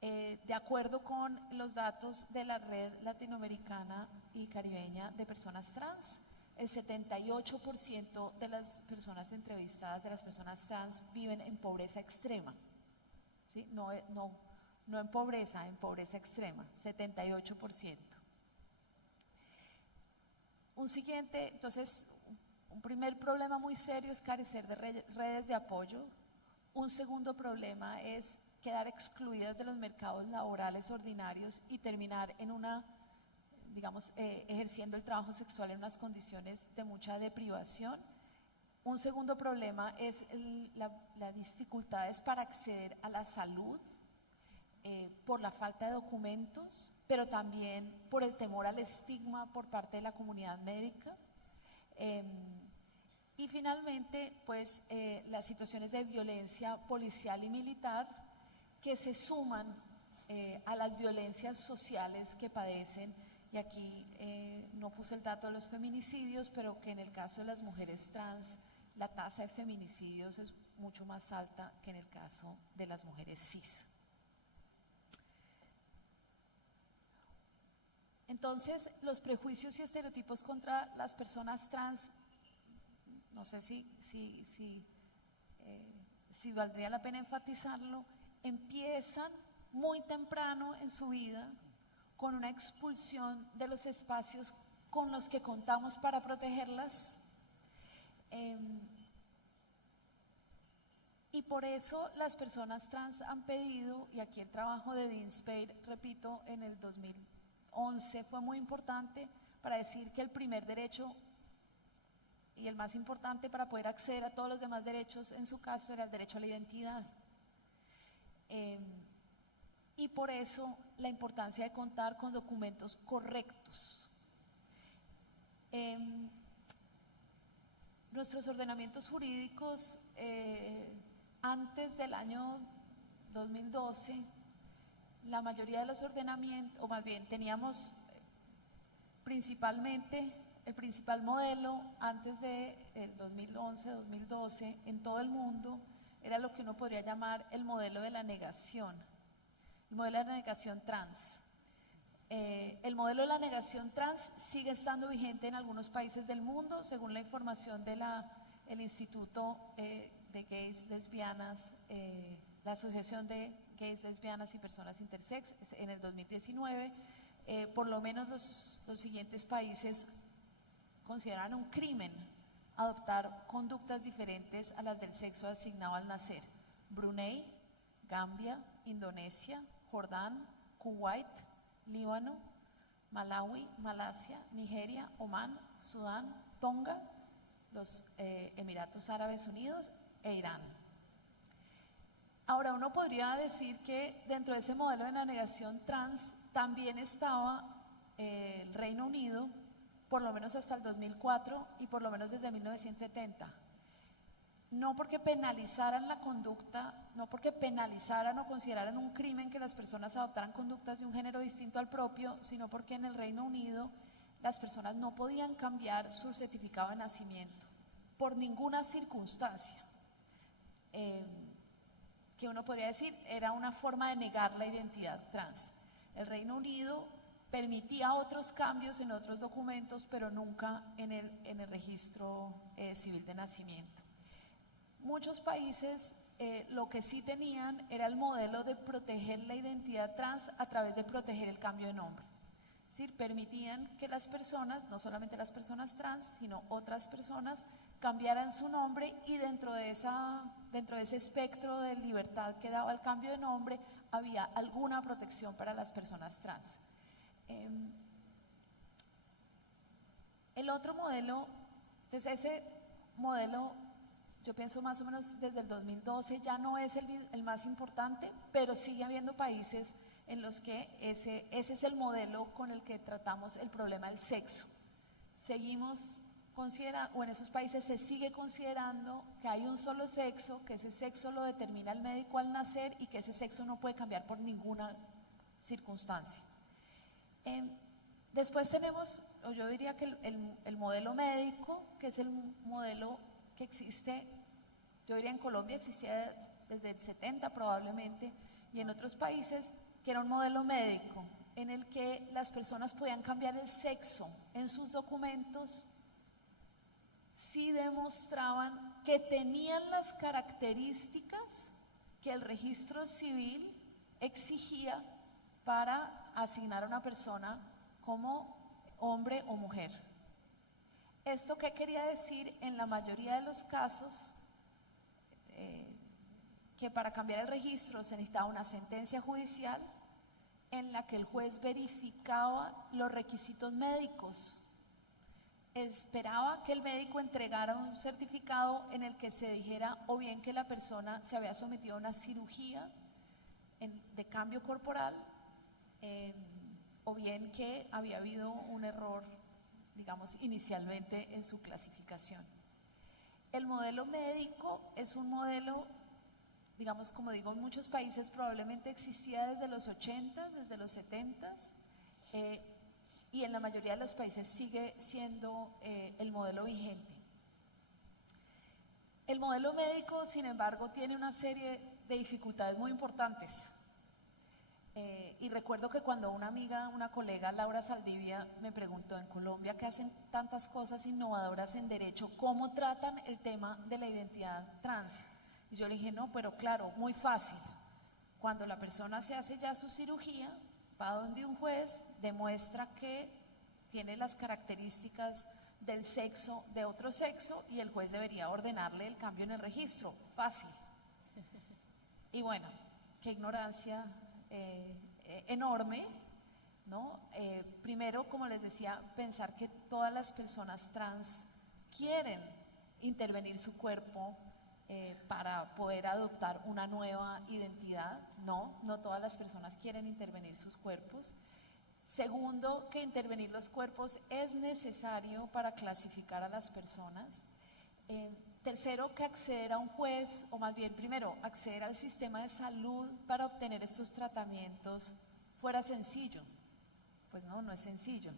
De acuerdo con los datos de la Red Latinoamericana y Caribeña de Personas Trans, el 78% de las personas entrevistadas, de las personas trans, viven en pobreza extrema. ¿Sí? No en pobreza extrema, 78%. Entonces, un primer problema muy serio es carecer de redes de apoyo. Un segundo problema es quedar excluidas de los mercados laborales ordinarios y terminar en una digamos, ejerciendo el trabajo sexual en unas condiciones de mucha deprivación. Un segundo problema es las dificultades para acceder a la salud por la falta de documentos, pero también por el temor al estigma por parte de la comunidad médica. Y finalmente, pues las situaciones de violencia policial y militar que se suman a las violencias sociales que padecen, y aquí no puse el dato de los feminicidios, pero que en el caso de las mujeres trans la tasa de feminicidios es mucho más alta que en el caso de las mujeres cis. Entonces, los prejuicios y estereotipos contra las personas trans, no sé si valdría la pena enfatizarlo, empiezan muy temprano en su vida con una expulsión de los espacios con los que contamos para protegerlas. Y por eso las personas trans han pedido, y aquí el trabajo de Dean Spade, repito, en el 2011 fue muy importante para decir que el primer derecho y el más importante para poder acceder a todos los demás derechos, en su caso, era el derecho a la identidad. Y por eso la importancia de contar con documentos correctos. Nuestros ordenamientos jurídicos antes del año 2012, la mayoría de los ordenamientos, o más bien teníamos principalmente el principal modelo antes del 2011-2012 en todo el mundo era lo que uno podría llamar el modelo de la negación, el modelo de la negación trans. El modelo de la negación trans sigue estando vigente en algunos países del mundo, según la información del Instituto de Gays, Lesbianas, la Asociación de Gays, Lesbianas y Personas Intersex, en el 2019. Por lo menos los siguientes países consideran un crimen adoptar conductas diferentes a las del sexo asignado al nacer: Brunei, Gambia, Indonesia, Jordán, Kuwait, Líbano, Malawi, Malasia, Nigeria, Omán, Sudán, Tonga, los Emiratos Árabes Unidos e Irán. Ahora, uno podría decir que dentro de ese modelo de la negación trans también estaba el Reino Unido, por lo menos hasta el 2004 y por lo menos desde 1970. No porque penalizaran la conducta, no porque penalizaran o consideraran un crimen que las personas adoptaran conductas de un género distinto al propio, sino porque en el Reino Unido las personas no podían cambiar su certificado de nacimiento por ninguna circunstancia. Que uno podría decir era una forma de negar la identidad trans. El Reino Unido permitía otros cambios en otros documentos, pero nunca en el registro civil de nacimiento. Muchos países lo que sí tenían era el modelo de proteger la identidad trans a través de proteger el cambio de nombre. Es decir, permitían que las personas, no solamente las personas trans, sino otras personas, cambiaran su nombre, y dentro de ese espectro de libertad que daba el cambio de nombre había alguna protección para las personas trans. El otro modelo, entonces ese modelo, yo pienso más o menos desde el 2012 ya no es el más importante, pero sigue habiendo países en los que ese es el modelo con el que tratamos el problema del sexo. Seguimos o en esos países se sigue considerando que hay un solo sexo, que ese sexo lo determina el médico al nacer y que ese sexo no puede cambiar por ninguna circunstancia. Después tenemos, o yo diría que el modelo médico, que es el modelo que existe, yo diría en Colombia existía desde el 70 probablemente, y en otros países, que era un modelo médico en el que las personas podían cambiar el sexo en sus documentos si demostraban que tenían las características que el registro civil exigía para asignar a una persona como hombre o mujer. ¿Esto qué quería decir? En la mayoría de los casos, que para cambiar el registro se necesitaba una sentencia judicial, en la que el juez verificaba los requisitos médicos. Esperaba que el médico entregara un certificado en el que se dijera o bien que la persona se había sometido a una cirugía de cambio corporal, o bien que había habido un error, digamos, inicialmente en su clasificación. El modelo médico es un modelo, digamos, como digo, en muchos países probablemente existía desde los 80s, desde los 70s, y en la mayoría de los países sigue siendo el modelo vigente. El modelo médico, sin embargo, tiene una serie de dificultades muy importantes. Y recuerdo que cuando una amiga, una colega, Laura Saldivia, me preguntó, en Colombia, que hacen tantas cosas innovadoras en derecho, ¿cómo tratan el tema de la identidad trans? Y yo le dije, no, pero claro, muy fácil. Cuando la persona se hace ya su cirugía, va donde un juez, demuestra que tiene las características del sexo de otro sexo y el juez debería ordenarle el cambio en el registro. Fácil. Y bueno, qué ignorancia enorme, ¿no? Primero, como les decía, pensar que todas las personas trans quieren intervenir su cuerpo para poder adoptar una nueva identidad. No todas las personas quieren intervenir sus cuerpos. Segundo, que intervenir los cuerpos es necesario para clasificar a las personas. Tercero, que acceder a un juez, o más bien, primero, acceder al sistema de salud para obtener estos tratamientos fuera sencillo. Pues no es sencillo.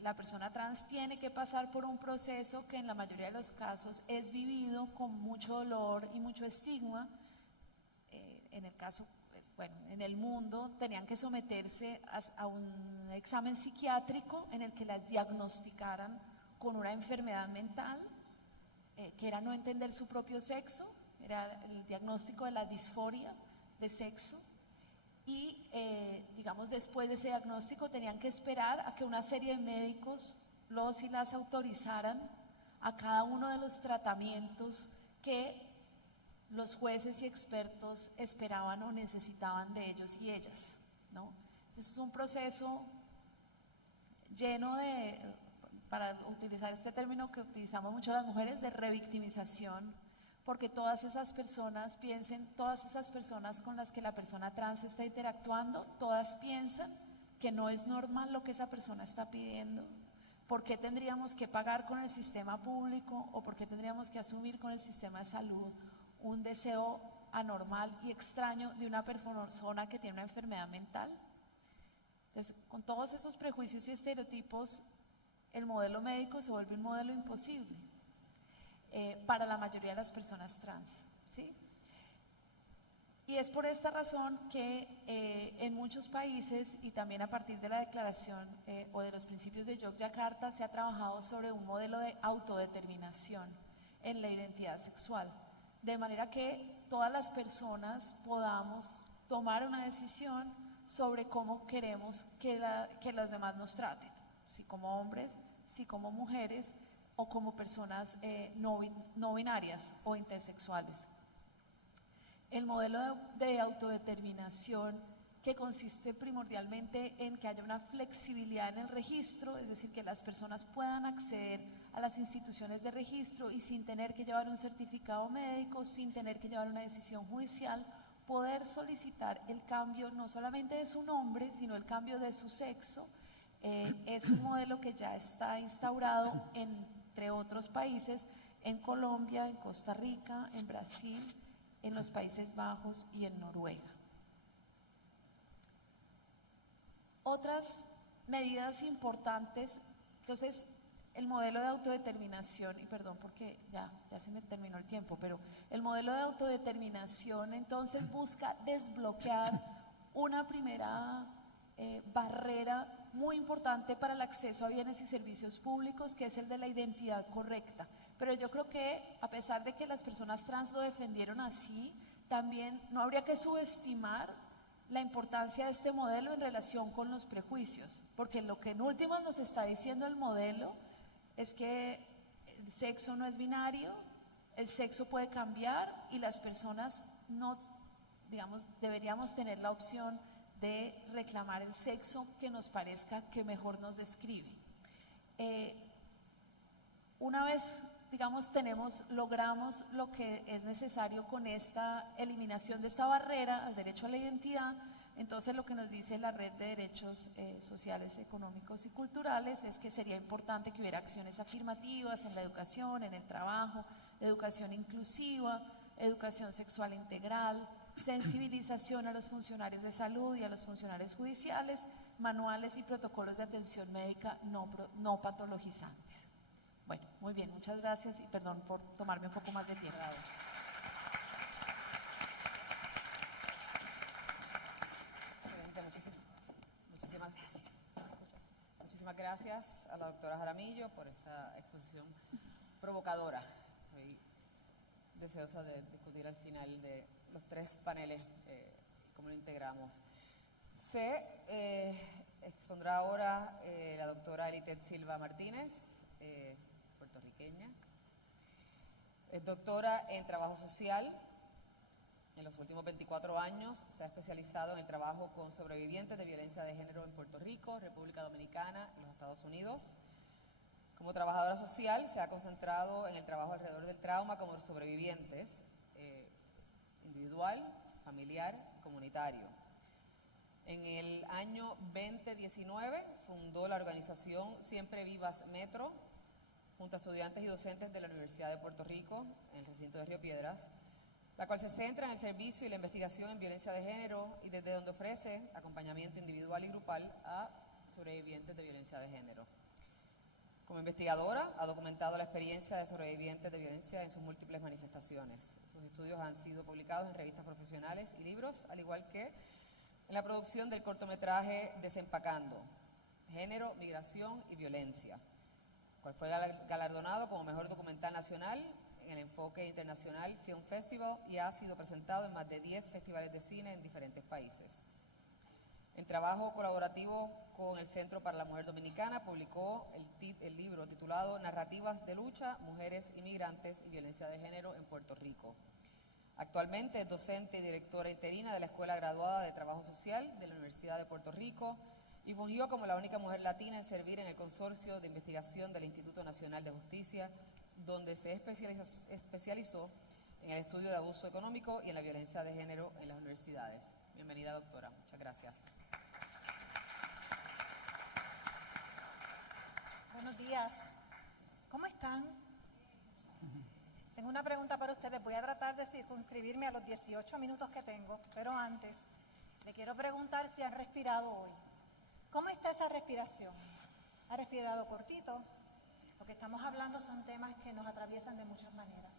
La persona trans tiene que pasar por un proceso que en la mayoría de los casos es vivido con mucho dolor y mucho estigma. En el caso, bueno, en el mundo tenían que someterse a un examen psiquiátrico en el que las diagnosticaran con una enfermedad mental, que era no entender su propio sexo, era el diagnóstico de la disforia de sexo. Y, digamos, después de ese diagnóstico tenían que esperar a que una serie de médicos los y las autorizaran a cada uno de los tratamientos que los jueces y expertos esperaban o necesitaban de ellos y ellas, ¿no? Es un proceso lleno de, para utilizar este término que utilizamos mucho las mujeres, de revictimización, porque todas esas personas todas esas personas con las que la persona trans está interactuando, todas piensan que no es normal lo que esa persona está pidiendo. ¿Por qué tendríamos que pagar con el sistema público o por qué tendríamos que asumir con el sistema de salud un deseo anormal y extraño de una persona que tiene una enfermedad mental? Entonces, con todos esos prejuicios y estereotipos, el modelo médico se vuelve un modelo imposible para la mayoría de las personas trans, ¿sí? Y es por esta razón que en muchos países y también a partir de la declaración o de los principios de Yogyakarta se ha trabajado sobre un modelo de autodeterminación en la identidad sexual, de manera que todas las personas podamos tomar una decisión sobre cómo queremos que los demás nos traten, si como hombres, si como mujeres o como personas no binarias o intersexuales. El modelo de autodeterminación, que consiste primordialmente en que haya una flexibilidad en el registro, es decir, que las personas puedan acceder a las instituciones de registro y sin tener que llevar un certificado médico, sin tener que llevar una decisión judicial, poder solicitar el cambio no solamente de su nombre, sino el cambio de su sexo. Es un modelo que ya está instaurado entre otros países, en Colombia, en Costa Rica, en Brasil, en los Países Bajos y en Noruega. Otras medidas importantes, entonces el modelo de autodeterminación, y perdón porque ya se me terminó el tiempo, pero el modelo de autodeterminación entonces busca desbloquear una primera barrera muy importante para el acceso a bienes y servicios públicos, que es el de la identidad correcta. Pero yo creo que a pesar de que las personas trans lo defendieron así, también no habría que subestimar la importancia de este modelo en relación con los prejuicios, porque lo que en últimas nos está diciendo el modelo es que el sexo no es binario, el sexo puede cambiar y las personas no, digamos, deberíamos tener la opción de reclamar el sexo que nos parezca que mejor nos describe. Una vez, digamos, logramos lo que es necesario con esta eliminación de esta barrera al derecho a la identidad, entonces lo que nos dice la Red de Derechos Sociales, Económicos y Culturales es que sería importante que hubiera acciones afirmativas en la educación, en el trabajo, educación inclusiva, educación sexual integral, sensibilización a los funcionarios de salud y a los funcionarios judiciales, manuales y protocolos de atención médica no patologizantes. Bueno, muy bien, muchas gracias y perdón por tomarme un poco más de tiempo. Excelente, muchísimas gracias. Muchísimas gracias a la doctora Jaramillo por esta exposición provocadora. Estoy deseosa de discutir al final de los 3 paneles cómo lo integramos. Se expondrá ahora la doctora Elitet Silva Martínez, puertorriqueña. Es doctora en trabajo social. En los últimos 24 años se ha especializado en el trabajo con sobrevivientes de violencia de género en Puerto Rico, República Dominicana y los Estados Unidos. Como trabajadora social se ha concentrado en el trabajo alrededor del trauma como sobrevivientes, individual, familiar y comunitario. En el año 2019 fundó la organización Siempre Vivas Metro, junto a estudiantes y docentes de la Universidad de Puerto Rico, en el recinto de Río Piedras, la cual se centra en el servicio y la investigación en violencia de género y desde donde ofrece acompañamiento individual y grupal a sobrevivientes de violencia de género. Como investigadora, ha documentado la experiencia de sobrevivientes de violencia en sus múltiples manifestaciones. Sus estudios han sido publicados en revistas profesionales y libros, al igual que en la producción del cortometraje Desempacando, Género, Migración y Violencia, cual fue galardonado como mejor documental nacional en el Enfoque Internacional Film Festival y ha sido presentado en más de 10 festivales de cine en diferentes países. En trabajo colaborativo con el Centro para la Mujer Dominicana, publicó el libro titulado Narrativas de Lucha, Mujeres Inmigrantes y Violencia de Género en Puerto Rico. Actualmente es docente y directora interina de la Escuela Graduada de Trabajo Social de la Universidad de Puerto Rico y fungió como la única mujer latina en servir en el consorcio de investigación del Instituto Nacional de Justicia, donde se especializó en el estudio de abuso económico y en la violencia de género en las universidades. Bienvenida, doctora. Muchas gracias. Buenos días. ¿Cómo están? Tengo una pregunta para ustedes. Voy a tratar de circunscribirme a los 18 minutos que tengo, pero antes le quiero preguntar si han respirado hoy. ¿Cómo está esa respiración? ¿Ha respirado cortito? Lo que estamos hablando son temas que nos atraviesan de muchas maneras.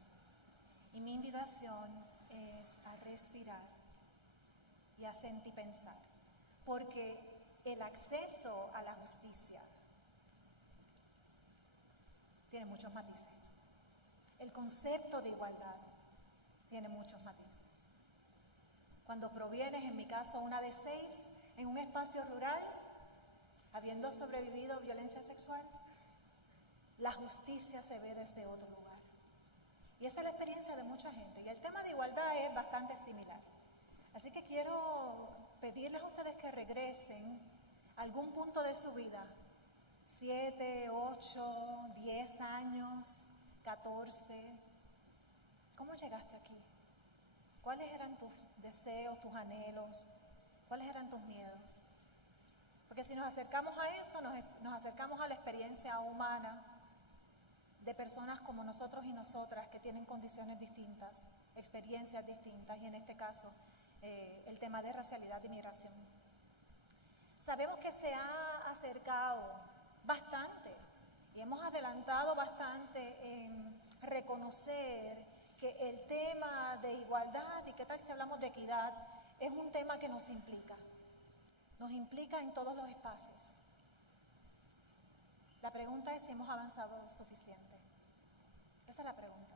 Y mi invitación es a respirar y a sentir pensar, porque el acceso a la justicia tiene muchos matices. El concepto de igualdad tiene muchos matices. Cuando provienes, en mi caso, una de 6, en un espacio rural, habiendo sobrevivido violencia sexual, la justicia se ve desde otro lugar. Y esa es la experiencia de mucha gente. Y el tema de igualdad es bastante similar. Así que quiero pedirles a ustedes que regresen a algún punto de su vida, 7, 8, 10 años, 14. ¿Cómo llegaste aquí? ¿Cuáles eran tus deseos, tus anhelos? ¿Cuáles eran tus miedos? Porque si nos acercamos a eso, nos acercamos a la experiencia humana de personas como nosotros y nosotras que tienen condiciones distintas, experiencias distintas y en este caso el tema de racialidad y migración. Sabemos que se ha acercado bastante y hemos adelantado bastante en reconocer que el tema de igualdad y qué tal si hablamos de equidad es un tema que nos implica en todos los espacios. La pregunta es si hemos avanzado lo suficiente. Esa es la pregunta.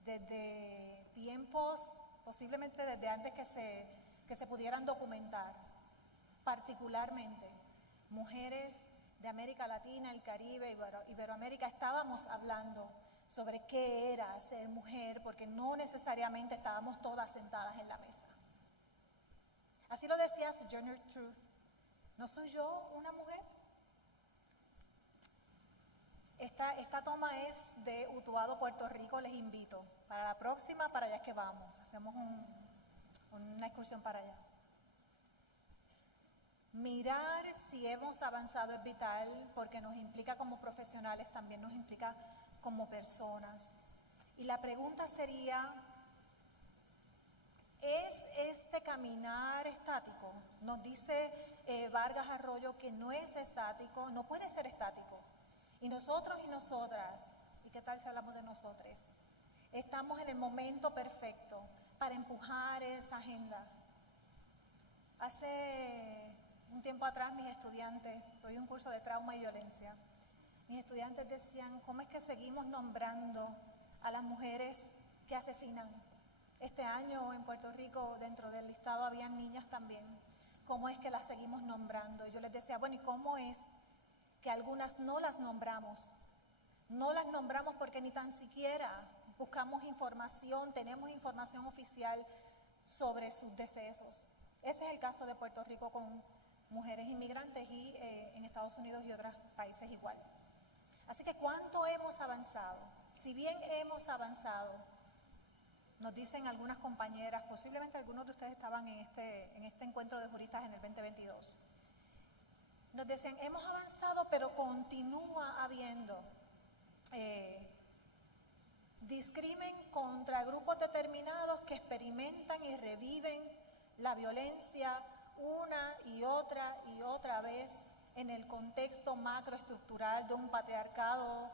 Desde tiempos, posiblemente desde antes que se pudieran documentar, particularmente mujeres de América Latina, el Caribe, Iberoamérica, estábamos hablando sobre qué era ser mujer, porque no necesariamente estábamos todas sentadas en la mesa. Así lo decía Sojourner Truth. ¿No soy yo una mujer? Esta toma es de Utuado, Puerto Rico. Les invito. Para la próxima, para allá es que vamos. Hacemos una excursión para allá. Mirar si hemos avanzado es vital porque nos implica como profesionales, también nos implica como personas. Y la pregunta sería, ¿es este caminar estático? Nos dice Vargas Arroyo que no es estático, no puede ser estático. Y nosotros y nosotras, ¿y qué tal si hablamos de nosotros? Estamos en el momento perfecto para empujar esa agenda. Hace un tiempo atrás mis estudiantes, doy un curso de trauma y violencia, mis estudiantes decían, ¿cómo es que seguimos nombrando a las mujeres que asesinan? Este año en Puerto Rico, dentro del listado, habían niñas también. ¿Cómo es que las seguimos nombrando? Y yo les decía, bueno, ¿y cómo es que algunas no las nombramos? No las nombramos porque ni tan siquiera buscamos información, tenemos información oficial sobre sus decesos. Ese es el caso de Puerto Rico con mujeres inmigrantes y en Estados Unidos y otros países igual. Así que ¿cuánto hemos avanzado? Si bien hemos avanzado, nos dicen algunas compañeras, posiblemente algunos de ustedes estaban en este encuentro de juristas en el 2022, nos dicen, hemos avanzado, pero continúa habiendo discrimen contra grupos determinados que experimentan y reviven la violencia una y otra vez en el contexto macroestructural de un patriarcado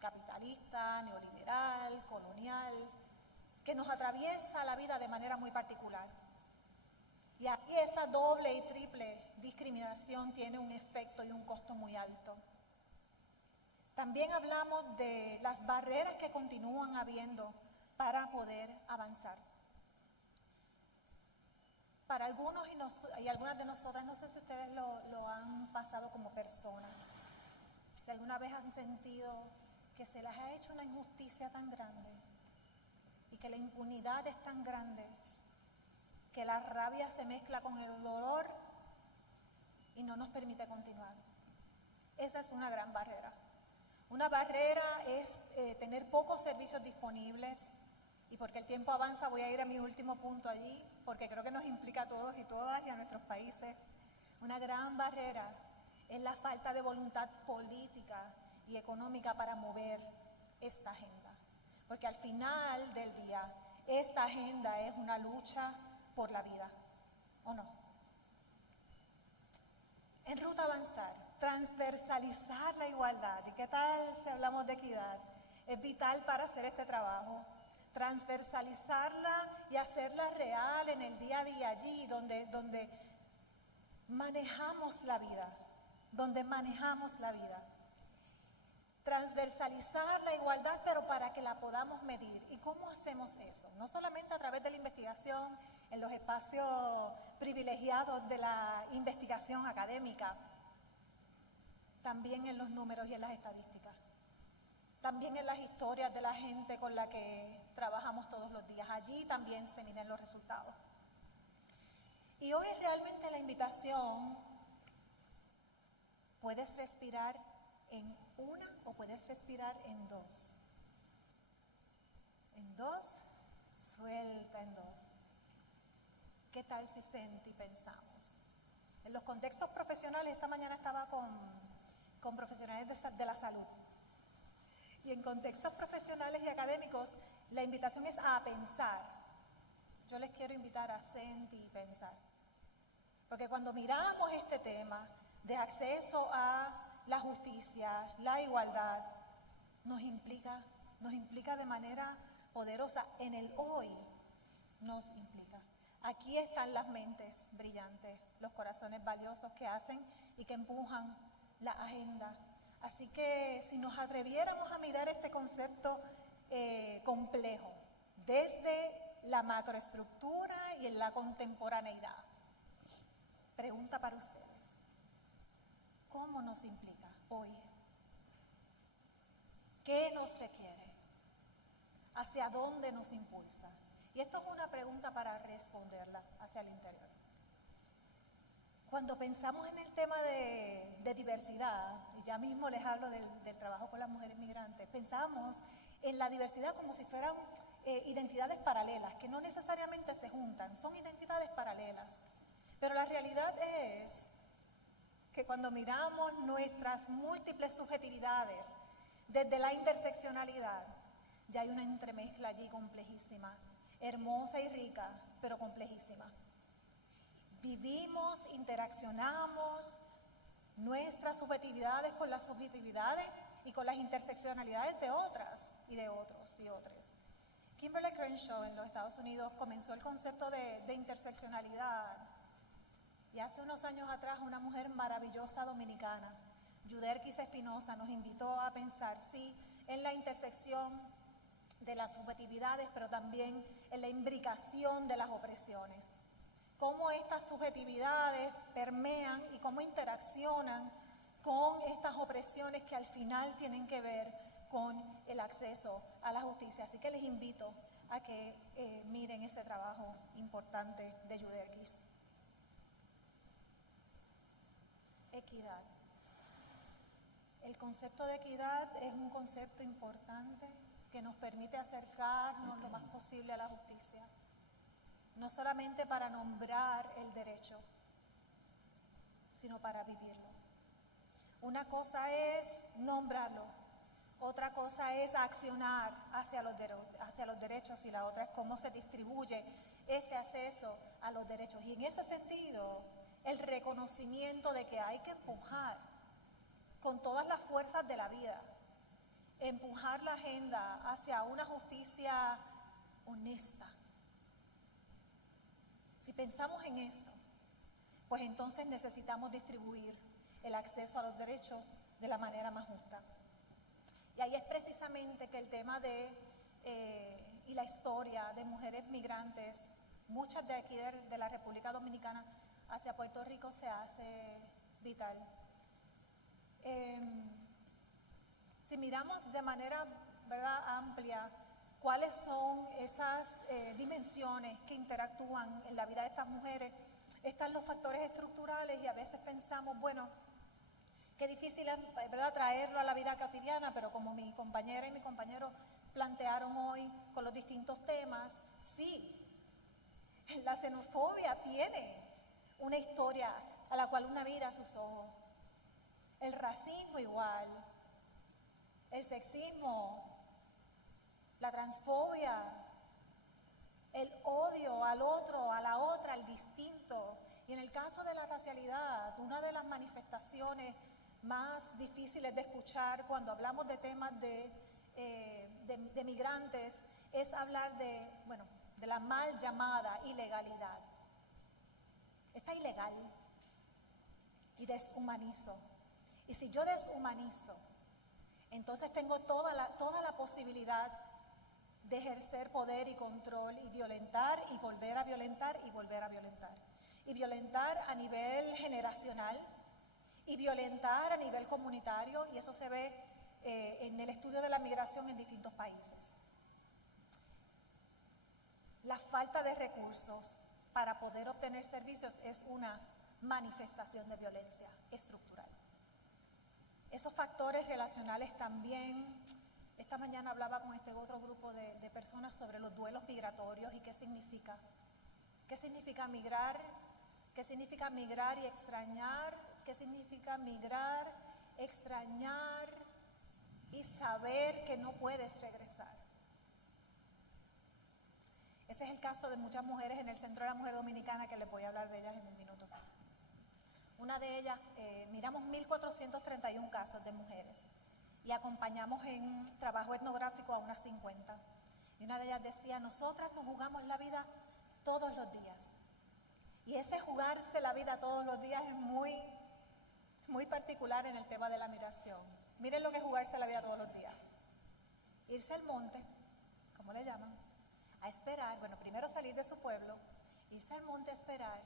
capitalista, neoliberal, colonial, que nos atraviesa la vida de manera muy particular. Y aquí esa doble y triple discriminación tiene un efecto y un costo muy alto. También hablamos de las barreras que continúan habiendo para poder avanzar. Para algunos y algunas de nosotras, no sé si ustedes lo han pasado como personas, si alguna vez han sentido que se les ha hecho una injusticia tan grande y que la impunidad es tan grande que la rabia se mezcla con el dolor y no nos permite continuar. Esa es una gran barrera. Una barrera es tener pocos servicios disponibles, y porque el tiempo avanza voy a ir a mi último punto allí, porque creo que nos implica a todos y todas y a nuestros países. Una gran barrera es la falta de voluntad política y económica para mover esta agenda. Porque al final del día, esta agenda es una lucha por la vida, ¿o no? En Ruta Avanzar, transversalizar la igualdad. ¿Y qué tal si hablamos de equidad? Es vital para hacer este trabajo. Transversalizarla y hacerla real en el día a día, allí donde manejamos la vida, Transversalizar la igualdad, pero para que la podamos medir. ¿Y cómo hacemos eso? No solamente a través de la investigación, en los espacios privilegiados de la investigación académica, también en los números y en las estadísticas, también en las historias de la gente con la que trabajamos todos los días. Allí también se miden los resultados. Y hoy realmente la invitación, puedes respirar en una o puedes respirar en dos. En dos, suelta en dos. ¿Qué tal si senti y pensamos? En los contextos profesionales, esta mañana estaba con profesionales de la salud. Y en contextos profesionales y académicos, la invitación es a pensar. Yo les quiero invitar a sentir y pensar. Porque cuando miramos este tema de acceso a la justicia, la igualdad, nos implica de manera poderosa. En el hoy nos implica. Aquí están las mentes brillantes, los corazones valiosos que hacen y que empujan la agenda. Así que si nos atreviéramos a mirar este concepto complejo, desde la macroestructura y en la contemporaneidad, pregunta para ustedes, ¿cómo nos implica hoy? ¿Qué nos requiere? ¿Hacia dónde nos impulsa? Y esto es una pregunta para responderla hacia el interior. Cuando pensamos en el tema de diversidad, y ya mismo les hablo del trabajo con las mujeres migrantes, pensamos en la diversidad como si fueran identidades paralelas, que no necesariamente se juntan, son identidades paralelas. Pero la realidad es que cuando miramos nuestras múltiples subjetividades desde la interseccionalidad, ya hay una entremezcla allí complejísima, hermosa y rica, pero complejísima. Vivimos, interaccionamos nuestras subjetividades con las subjetividades y con las interseccionalidades de otras y de otros y otras. Kimberly Crenshaw en los Estados Unidos comenzó el concepto de interseccionalidad y hace unos años atrás una mujer maravillosa dominicana, Yuderquis Espinosa, nos invitó a pensar, sí, en la intersección de las subjetividades, pero también en la imbricación de las opresiones. Cómo estas subjetividades permean y cómo interaccionan con estas opresiones que al final tienen que ver con el acceso a la justicia. Así que les invito a que miren ese trabajo importante de Yuderquis. Equidad. El concepto de equidad es un concepto importante que nos permite acercarnos lo más posible a la justicia. No solamente para nombrar el derecho, sino para vivirlo. Una cosa es nombrarlo, otra cosa es accionar hacia los derechos y la otra es cómo se distribuye ese acceso a los derechos. Y en ese sentido, el reconocimiento de que hay que empujar con todas las fuerzas de la vida, empujar la agenda hacia una justicia honesta. Si pensamos en eso, pues entonces necesitamos distribuir el acceso a los derechos de la manera más justa. Y ahí es precisamente que el tema y la historia de mujeres migrantes, muchas de aquí de la República Dominicana hacia Puerto Rico, se hace vital. Si miramos de manera, ¿verdad?, amplia, cuáles son esas dimensiones que interactúan en la vida de estas mujeres, están los factores estructurales y a veces pensamos, bueno, qué difícil es, ¿verdad?, traerlo a la vida cotidiana, pero como mi compañera y mi compañero plantearon hoy con los distintos temas, sí, la xenofobia tiene una historia a la cual una mira a sus ojos. El racismo igual, el sexismo, la transfobia, el odio al otro, a la otra, al distinto. Y en el caso de la racialidad, una de las manifestaciones más difíciles de escuchar cuando hablamos de temas de migrantes es hablar de la mal llamada ilegalidad. Está ilegal y deshumanizo. Y si yo deshumanizo, entonces tengo toda la posibilidad de ejercer poder y control y violentar y volver a violentar y volver a violentar. Y violentar a nivel generacional y violentar a nivel comunitario, y eso se ve en el estudio de la migración en distintos países. La falta de recursos para poder obtener servicios es una manifestación de violencia estructural. Esos factores relacionales también. Esta mañana hablaba con este otro grupo de personas sobre los duelos migratorios y qué significa. ¿Qué significa migrar? ¿Qué significa migrar y extrañar? ¿Qué significa migrar, extrañar y saber que no puedes regresar? Ese es el caso de muchas mujeres en el Centro de la Mujer Dominicana, que les voy a hablar de ellas en un minuto. Una de ellas, miramos 1.431 casos de mujeres y acompañamos en trabajo etnográfico a unas 50. Y una de ellas decía, nosotras nos jugamos la vida todos los días. Y ese jugarse la vida todos los días es muy, muy particular en el tema de la migración. Miren lo que es jugarse la vida todos los días. Irse al monte, ¿cómo le llaman? A esperar, primero salir de su pueblo, irse al monte a esperar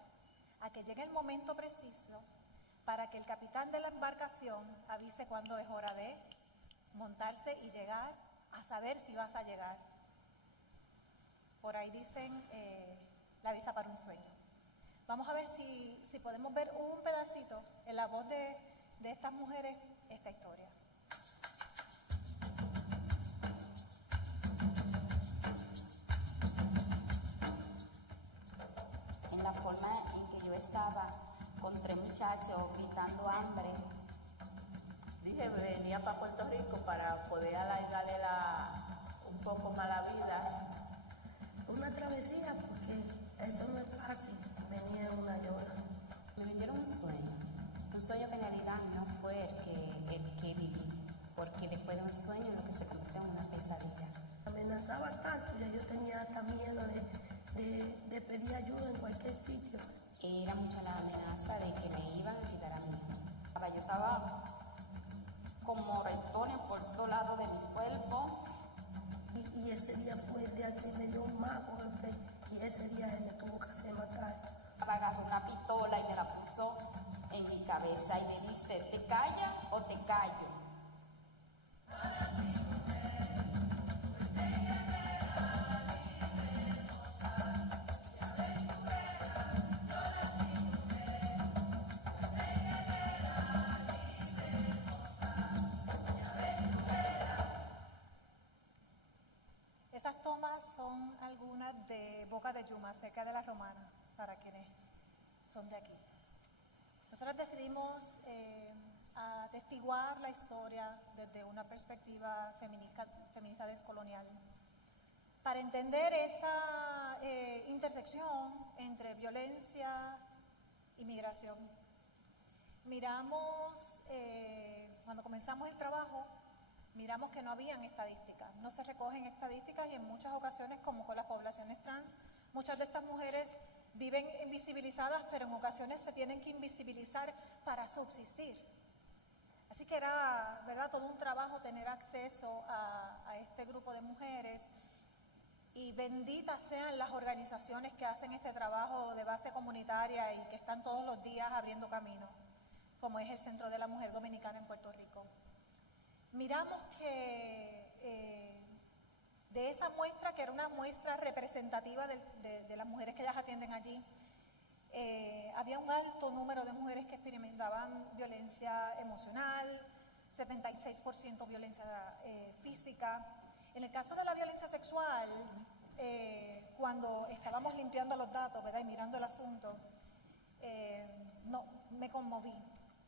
a que llegue el momento preciso para que el capitán de la embarcación avise cuándo es hora de montarse y llegar, a saber si vas a llegar. Por ahí dicen la visa para un sueño. Vamos a ver si podemos ver un pedacito en la voz de estas mujeres, esta historia. En la forma en que yo estaba con 3 muchachos gritando hambre, dije, venía para Puerto Rico para poder alargarle un poco más la vida. Una travesía, porque eso no es fácil, venía en una llora. Me vendieron un sueño que en realidad no fue el que viví, porque después de un sueño lo que se convirtió en una pesadilla. Amenazaba tanto, ya yo tenía hasta miedo de pedir ayuda en cualquier sitio. Era mucha la amenaza de que me iban a quitar a mi hijo. Yo estaba con moretones por todos lados de mi cuerpo. Y ese día fue el día que me dio un más golpe, y ese día él me tuvo que hacer matar. Agarró una pistola y me la puso en mi cabeza y me dice, ¿te callas o te callo? Esas tomas son algunas de Boca de Yuma, cerca de La Romana, para quienes son de aquí. Nosotros decidimos atestiguar la historia desde una perspectiva feminista descolonial, para entender esa intersección entre violencia y migración. Miramos, cuando comenzamos el trabajo, miramos que no habían estadísticas, no se recogen estadísticas, y en muchas ocasiones, como con las poblaciones trans, muchas de estas mujeres viven invisibilizadas, pero en ocasiones se tienen que invisibilizar para subsistir. Así que era, ¿verdad?, todo un trabajo tener acceso a este grupo de mujeres, y benditas sean las organizaciones que hacen este trabajo de base comunitaria y que están todos los días abriendo camino, como es el Centro de la Mujer Dominicana en Puerto Rico. Miramos que de esa muestra, que era una muestra representativa de las mujeres que ellas atienden allí, había un alto número de mujeres que experimentaban violencia emocional, 76% violencia física. En el caso de la violencia sexual, cuando estábamos limpiando los datos, ¿verdad?, y mirando el asunto, me conmoví.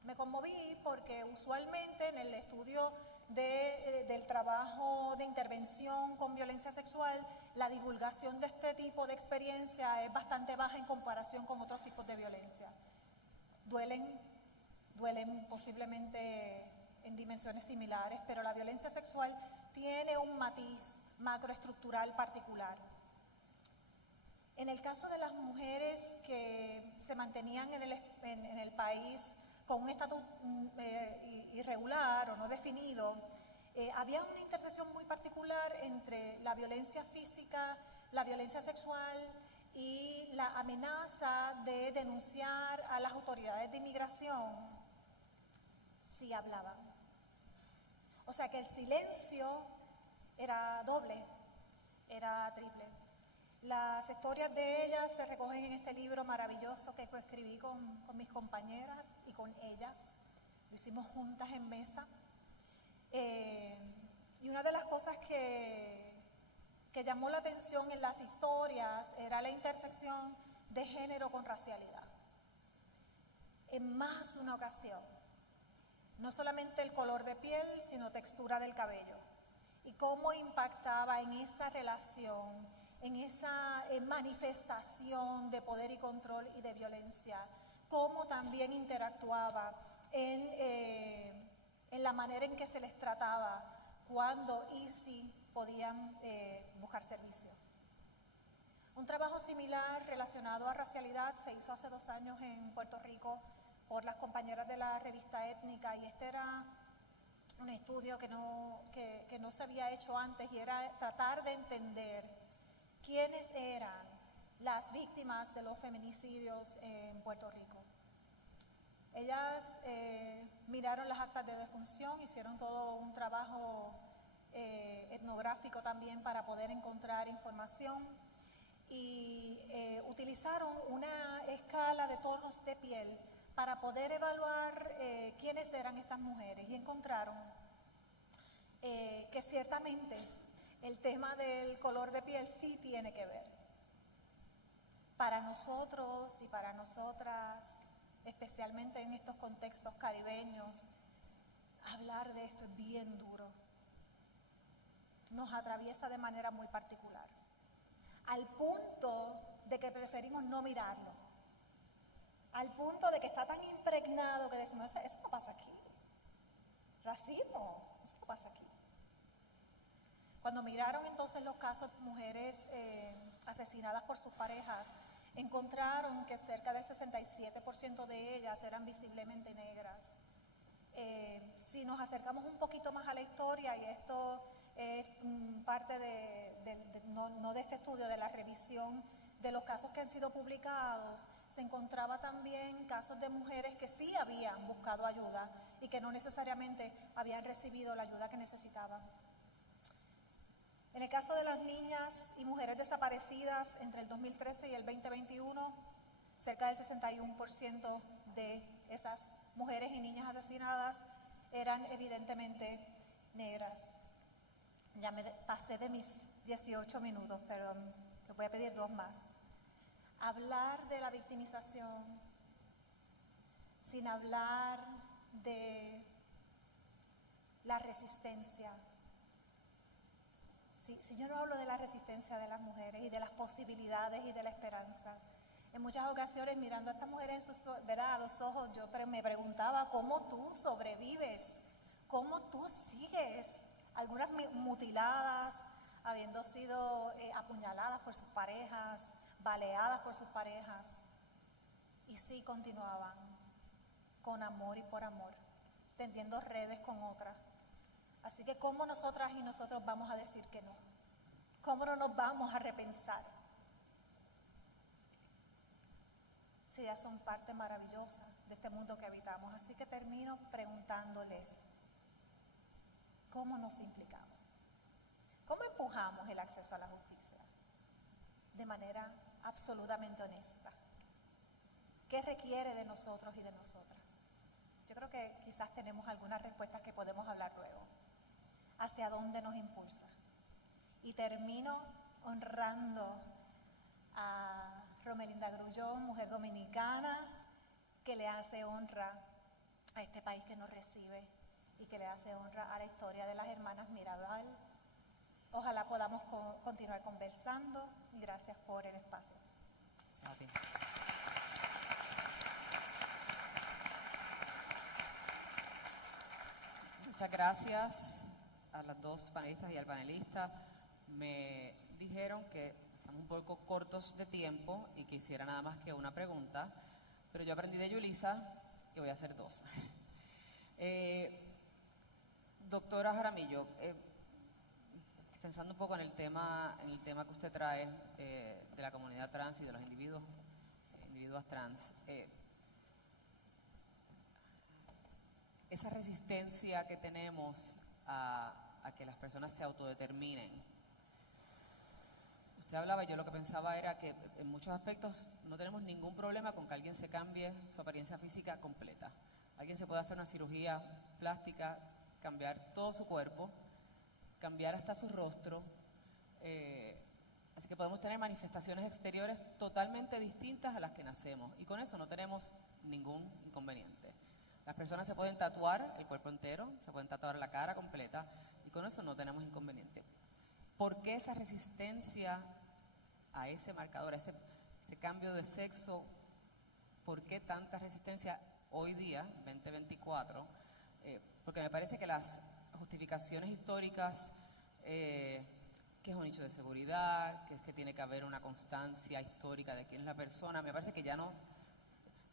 Me conmoví porque usualmente en el estudio del trabajo de intervención con violencia sexual, la divulgación de este tipo de experiencia es bastante baja en comparación con otros tipos de violencia. Duelen posiblemente en dimensiones similares, pero la violencia sexual tiene un matiz macroestructural particular. En el caso de las mujeres que se mantenían en el país con un estatus irregular o no definido, había una intersección muy particular entre la violencia física, la violencia sexual y la amenaza de denunciar a las autoridades de inmigración si hablaban. O sea que el silencio era doble, era triple. Las historias de ellas se recogen en este libro maravilloso que coescribí con mis compañeras y con ellas. Lo hicimos juntas en mesa. Y una de las cosas que llamó la atención en las historias era la intersección de género con racialidad. En más de una ocasión. No solamente el color de piel, sino textura del cabello. Y cómo impactaba en esa relación, en esa manifestación de poder y control y de violencia, cómo también interactuaba en la manera en que se les trataba cuando y si podían buscar servicio. Un trabajo similar relacionado a racialidad se hizo hace 2 años en Puerto Rico por las compañeras de la revista Étnica, y este era un estudio que no se había hecho antes, y era tratar de entender quiénes eran las víctimas de los feminicidios en Puerto Rico. Ellas miraron las actas de defunción, hicieron todo un trabajo etnográfico también para poder encontrar información, y utilizaron una escala tonos de piel para poder evaluar quiénes eran estas mujeres y encontraron que ciertamente el tema del color de piel sí tiene que ver. Para nosotros y para nosotras, especialmente en estos contextos caribeños, hablar de esto es bien duro. Nos atraviesa de manera muy particular, al punto de que preferimos no mirarlo, al punto de que está tan impregnado que decimos, eso no pasa aquí, racismo, eso no pasa aquí. Cuando miraron entonces los casos de mujeres asesinadas por sus parejas, encontraron que cerca del 67% de ellas eran visiblemente negras. Si nos acercamos un poquito más a la historia, y esto es parte no de este estudio, de la revisión de los casos que han sido publicados, se encontraba también casos de mujeres que sí habían buscado ayuda y que no necesariamente habían recibido la ayuda que necesitaban. En el caso de las niñas y mujeres desaparecidas entre el 2013 y el 2021, cerca del 61% de esas mujeres y niñas asesinadas eran evidentemente negras. Ya me pasé de mis 18 minutos, perdón, les voy a pedir 2 más. Hablar de la victimización sin hablar de la resistencia. Si yo no hablo de la resistencia de las mujeres y de las posibilidades y de la esperanza, en muchas ocasiones mirando a estas mujeres a los ojos, yo me preguntaba cómo tú sobrevives, cómo tú sigues, algunas mutiladas, habiendo sido apuñaladas por sus parejas, baleadas por sus parejas, y sí continuaban con amor y por amor, tendiendo redes con otras. Así que ¿cómo nosotras y nosotros vamos a decir que no? ¿Cómo no nos vamos a repensar? Si ellas son parte maravillosa de este mundo que habitamos. Así que termino preguntándoles, ¿cómo nos implicamos? ¿Cómo empujamos el acceso a la justicia? De manera absolutamente honesta. ¿Qué requiere de nosotros y de nosotras? Yo creo que quizás tenemos algunas respuestas que podemos hablar luego. ¿Hacia dónde nos impulsa? Y termino honrando a Romelinda Grullón, mujer dominicana, que le hace honra a este país que nos recibe y que le hace honra a la historia de las hermanas Mirabal. Ojalá podamos continuar conversando y gracias por el espacio. Muchas gracias a las 2 panelistas y al panelista. Me dijeron que estamos un poco cortos de tiempo y que hiciera nada más que una pregunta, pero yo aprendí de Yulisa y voy a hacer 2. Doctora Jaramillo, pensando un poco en el tema que usted trae de la comunidad trans y de los individuos trans, esa resistencia que tenemos a que las personas se autodeterminen. Usted hablaba, yo lo que pensaba era que en muchos aspectos no tenemos ningún problema con que alguien se cambie su apariencia física completa. Alguien se puede hacer una cirugía plástica, cambiar todo su cuerpo, cambiar hasta su rostro. Así que podemos tener manifestaciones exteriores totalmente distintas a las que nacemos y con eso no tenemos ningún inconveniente. Las personas se pueden tatuar el cuerpo entero, se pueden tatuar la cara completa y con eso no tenemos inconveniente. ¿Por qué esa resistencia a ese marcador, a ese cambio de sexo? ¿Por qué tanta resistencia hoy día, 2024? Porque me parece que las justificaciones históricas, que es un nicho de seguridad, que es que tiene que haber una constancia histórica de quién es la persona, me parece que ya no,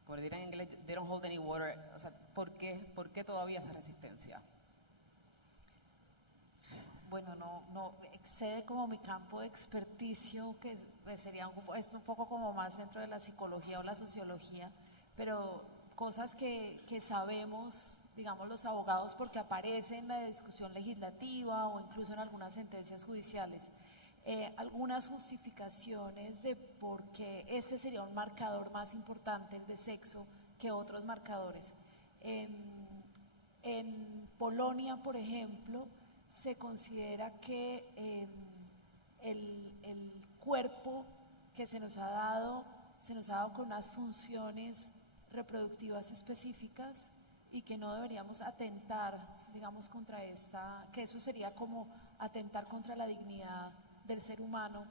como dirán en inglés, they don't hold any water. O sea, ¿por qué todavía esa resistencia? Bueno, no excede como mi campo de experticio, que sería esto un poco como más dentro de la psicología o la sociología, pero cosas que sabemos, digamos, los abogados porque aparecen en la discusión legislativa o incluso en algunas sentencias judiciales. algunas justificaciones de por qué este sería un marcador más importante, el de sexo, que otros marcadores. En Polonia, por ejemplo, se considera que el cuerpo que se nos ha dado con unas funciones reproductivas específicas y que no deberíamos atentar, digamos, contra que eso sería como atentar contra la dignidad del ser humano,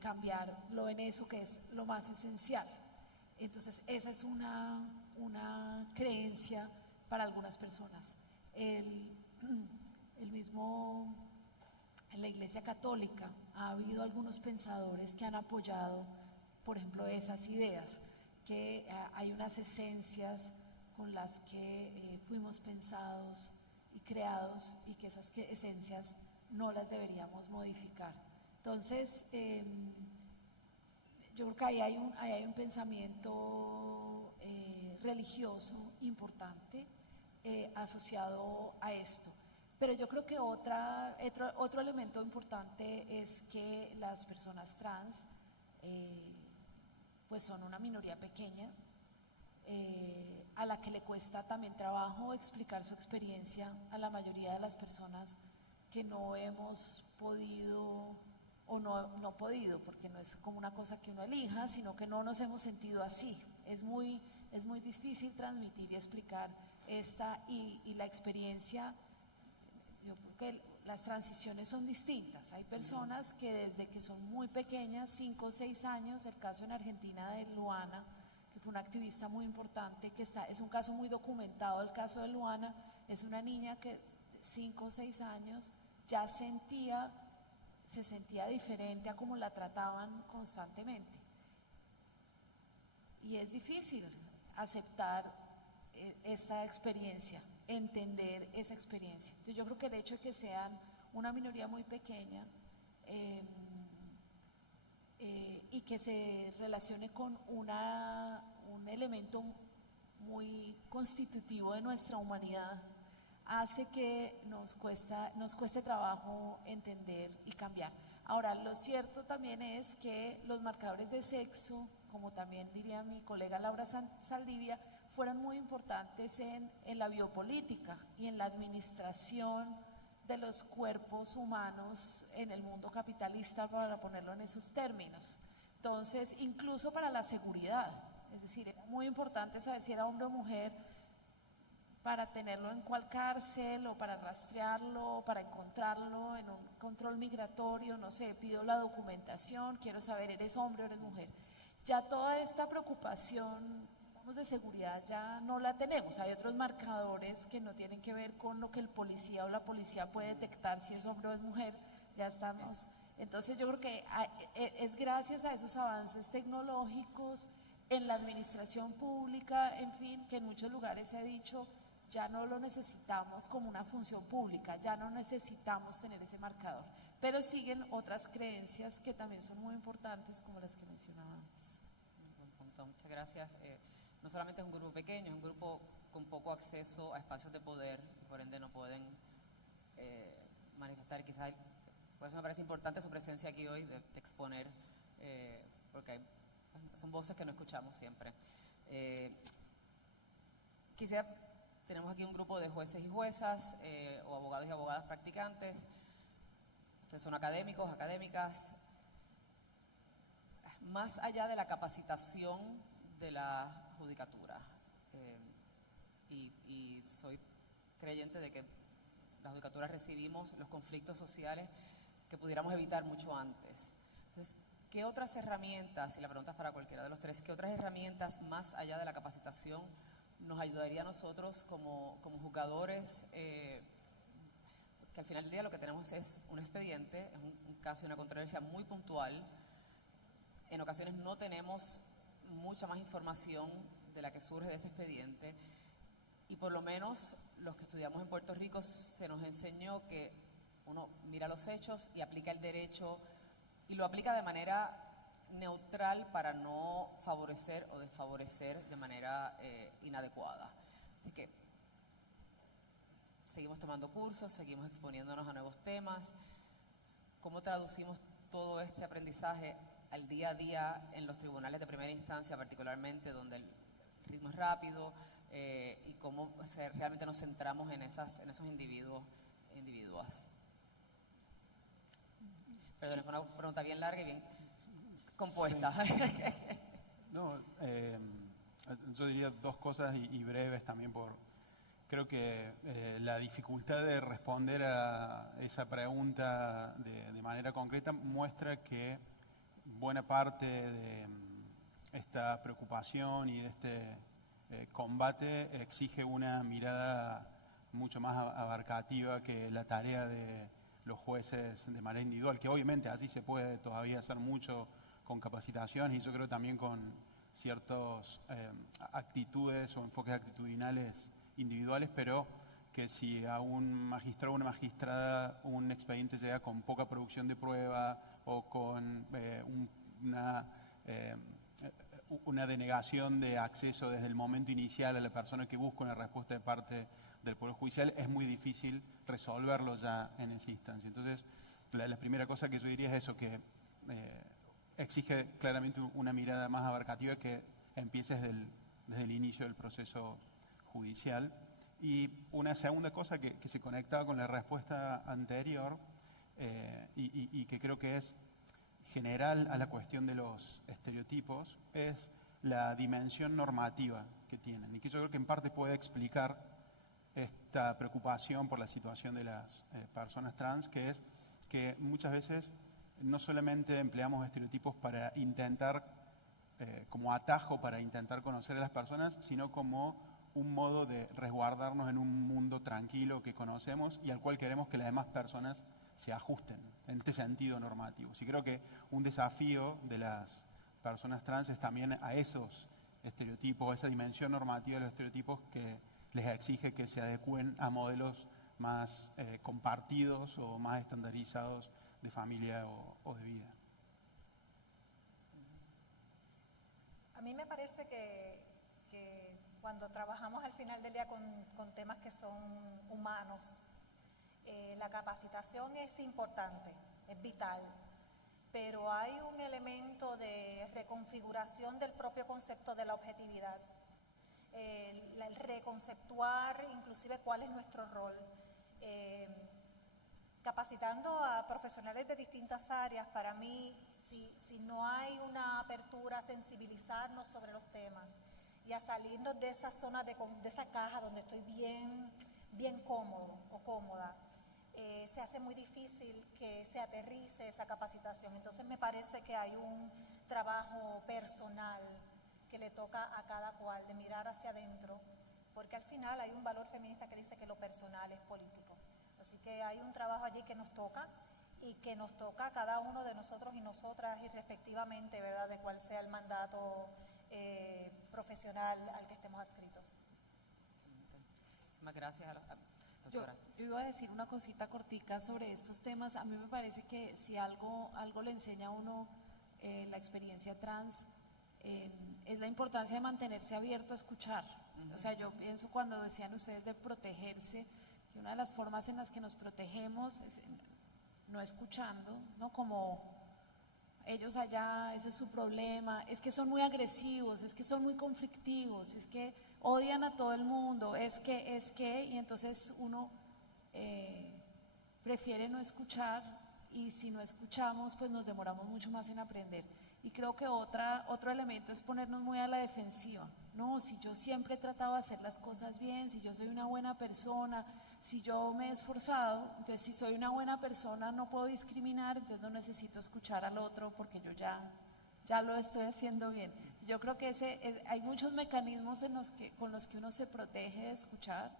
cambiarlo en eso que es lo más esencial. Entonces, esa es una creencia para algunas personas. El mismo en la Iglesia Católica ha habido algunos pensadores que han apoyado, por ejemplo, esas ideas, que hay unas esencias con las que fuimos pensados y creados y que esas esencias no las deberíamos modificar. Entonces, yo creo que ahí hay un pensamiento religioso importante asociado a esto. Pero yo creo que otro elemento importante es que las personas trans pues son una minoría pequeña a la que le cuesta también trabajo explicar su experiencia a la mayoría de las personas que no hemos podido o no podido, porque no es como una cosa que uno elija, sino que no nos hemos sentido así. Es muy difícil transmitir y explicar y la experiencia. Yo creo que las transiciones son distintas. Hay personas que desde que son muy pequeñas, 5 o 6 años, el caso en Argentina de Luana, que fue una activista muy importante, es un caso muy documentado. El caso de Luana es una niña que 5 o 6 años ya se sentía diferente a como la trataban constantemente. Y es difícil aceptar esta experiencia, entender esa experiencia. Entonces yo creo que el hecho de que sean una minoría muy pequeña y que se relacione con un elemento muy constitutivo de nuestra humanidad hace que nos cueste trabajo entender y cambiar. Ahora, lo cierto también es que los marcadores de sexo, como también diría mi colega Laura Saldivia, fueron muy importantes en la biopolítica y en la administración de los cuerpos humanos en el mundo capitalista, para ponerlo en esos términos. Entonces, incluso para la seguridad, es decir, era muy importante saber si era hombre o mujer para tenerlo en cuál cárcel, o para rastrearlo, o para encontrarlo en un control migratorio, no sé, pido la documentación, quiero saber, ¿eres hombre o eres mujer? Ya toda esta preocupación de seguridad ya no la tenemos. Hay otros marcadores que no tienen que ver con lo que el policía o la policía puede detectar si es hombre o es mujer, ya estamos. Entonces yo creo que es gracias a esos avances tecnológicos en la administración pública, en fin, que en muchos lugares se ha dicho, ya no lo necesitamos como una función pública, ya no necesitamos tener ese marcador. Pero siguen otras creencias que también son muy importantes, como las que mencionaba antes. Buen punto, muchas gracias. No solamente es un grupo pequeño, es un grupo con poco acceso a espacios de poder, por ende no pueden manifestar. Quizás por eso me parece importante su presencia aquí hoy, de exponer, porque son voces que no escuchamos siempre. Tenemos aquí un grupo de jueces y juezas, o abogados y abogadas practicantes. Ustedes son académicos, académicas. Más allá de la capacitación de la judicatura, y soy creyente de que la judicatura recibimos los conflictos sociales que pudiéramos evitar mucho antes. Entonces, ¿qué otras herramientas, y la pregunta es para cualquiera de los tres, qué otras herramientas más allá de la capacitación nos ayudaría a nosotros como juzgadores, que al final del día lo que tenemos es un expediente, es un caso y una controversia muy puntual? En ocasiones no tenemos mucha más información de la que surge de ese expediente, y por lo menos los que estudiamos en Puerto Rico se nos enseñó que uno mira los hechos y aplica el derecho, y lo aplica de manera neutral para no favorecer o desfavorecer de manera inadecuada. Así que seguimos tomando cursos, seguimos exponiéndonos a nuevos temas. ¿Cómo traducimos todo este aprendizaje al día a día en los tribunales de primera instancia, particularmente donde el ritmo es rápido, y cómo realmente nos centramos en esos individuos e individuas. Perdón, fue una pregunta bien larga y bien compuesta. Sí. No, yo diría dos cosas y breves también creo que la dificultad de responder a esa pregunta de manera concreta muestra que buena parte de esta preocupación y de este combate exige una mirada mucho más abarcativa que la tarea de los jueces de manera individual, que obviamente allí se puede todavía hacer mucho con capacitaciones y yo creo también con ciertas actitudes o enfoques actitudinales individuales, pero que si a un magistrado o una magistrada un expediente llega con poca producción de prueba o con una denegación de acceso desde el momento inicial a la persona que busca una respuesta de parte del Poder Judicial, es muy difícil resolverlo ya en esa instancia. Entonces, la primera cosa que yo diría es eso, que exige claramente una mirada más abarcativa que empiece desde el inicio del proceso judicial. Y una segunda cosa que se conectaba con la respuesta anterior y que creo que es general a la cuestión de los estereotipos es la dimensión normativa que tienen y que yo creo que en parte puede explicar esta preocupación por la situación de las personas trans, que es que muchas veces no solamente empleamos estereotipos para intentar, como atajo para intentar conocer a las personas, sino como un modo de resguardarnos en un mundo tranquilo que conocemos y al cual queremos que las demás personas se ajusten en este sentido normativo. Sí, creo que un desafío de las personas trans es también a esos estereotipos, a esa dimensión normativa de los estereotipos que les exige que se adecúen a modelos más compartidos o más estandarizados de familia o de vida. A mí me parece que cuando trabajamos al final del día con temas que son humanos, la capacitación es importante, es vital, pero hay un elemento de reconfiguración del propio concepto de la objetividad, el reconceptuar inclusive cuál es nuestro rol. Capacitando a profesionales de distintas áreas, para mí, si no hay una apertura a sensibilizarnos sobre los temas y a salirnos de esa zona, de esa caja donde estoy bien cómodo o cómoda, se hace muy difícil que se aterrice esa capacitación. Entonces me parece que hay un trabajo personal que le toca a cada cual de mirar hacia adentro, porque al final hay un valor feminista que dice que lo personal es político. Así que hay un trabajo allí que nos toca y que nos toca a cada uno de nosotros y nosotras irrespectivamente, ¿verdad?, de cuál sea el mandato profesional al que estemos adscritos. Muchísimas gracias a la doctora. Yo iba a decir una cosita cortica sobre estos temas. A mí me parece que si algo le enseña a uno la experiencia trans, es la importancia de mantenerse abierto a escuchar. O sea, yo pienso cuando decían ustedes de protegerse, que una de las formas en las que nos protegemos es no escuchando, ¿no? Como ellos allá, ese es su problema, es que son muy agresivos, es que son muy conflictivos, es que odian a todo el mundo, es que, y entonces uno prefiere no escuchar, y si no escuchamos, pues nos demoramos mucho más en aprender. Y creo que otro elemento es ponernos muy a la defensiva. No, si yo siempre he tratado de hacer las cosas bien, si yo soy una buena persona, si yo me he esforzado, entonces si soy una buena persona no puedo discriminar, entonces no necesito escuchar al otro porque yo ya lo estoy haciendo bien. Yo creo que hay muchos mecanismos con los que uno se protege de escuchar,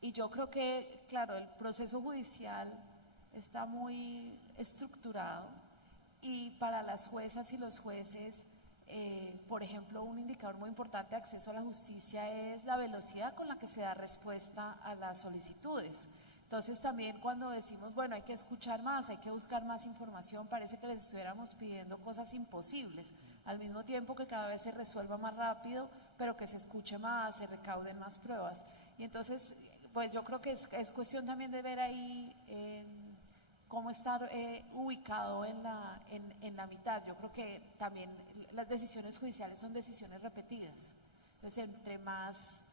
y yo creo que, claro, el proceso judicial está muy estructurado. Y para las juezas y los jueces, por ejemplo, un indicador muy importante de acceso a la justicia es la velocidad con la que se da respuesta a las solicitudes. Entonces también cuando decimos, bueno, hay que escuchar más, hay que buscar más información, parece que les estuviéramos pidiendo cosas imposibles, al mismo tiempo que cada vez se resuelva más rápido, pero que se escuche más, se recauden más pruebas. Y entonces, pues yo creo que es cuestión también de ver ahí cómo estar ubicado en la mitad. Yo creo que también las decisiones judiciales son decisiones repetidas. Entonces, entre más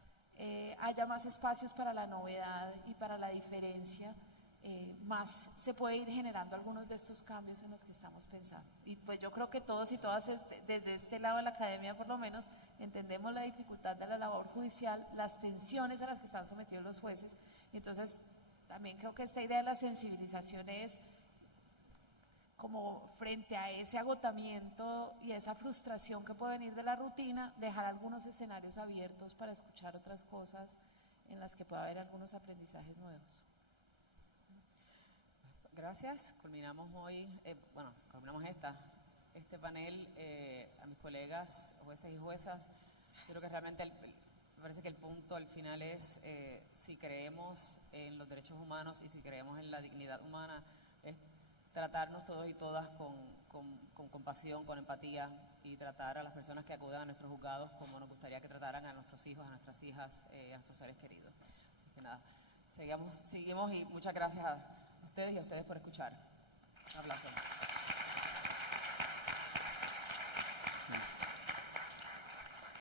haya más espacios para la novedad y para la diferencia, más se puede ir generando algunos de estos cambios en los que estamos pensando. Y pues yo creo que todos y todas desde este lado de la academia por lo menos entendemos la dificultad de la labor judicial, las tensiones a las que están sometidos los jueces, y entonces también creo que esta idea de la sensibilización es como frente a ese agotamiento y a esa frustración que puede venir de la rutina, dejar algunos escenarios abiertos para escuchar otras cosas en las que pueda haber algunos aprendizajes nuevos. Gracias. Culminamos hoy, culminamos este panel. A mis colegas, jueces y juezas, creo que realmente me parece que el punto al final es si creemos en los derechos humanos y si creemos en la dignidad humana, es tratarnos todos y todas con compasión, con empatía, y tratar a las personas que acudan a nuestros juzgados como nos gustaría que trataran a nuestros hijos, a nuestras hijas, a nuestros seres queridos. Así que nada, seguimos y muchas gracias a ustedes y a ustedes por escuchar. Un aplauso.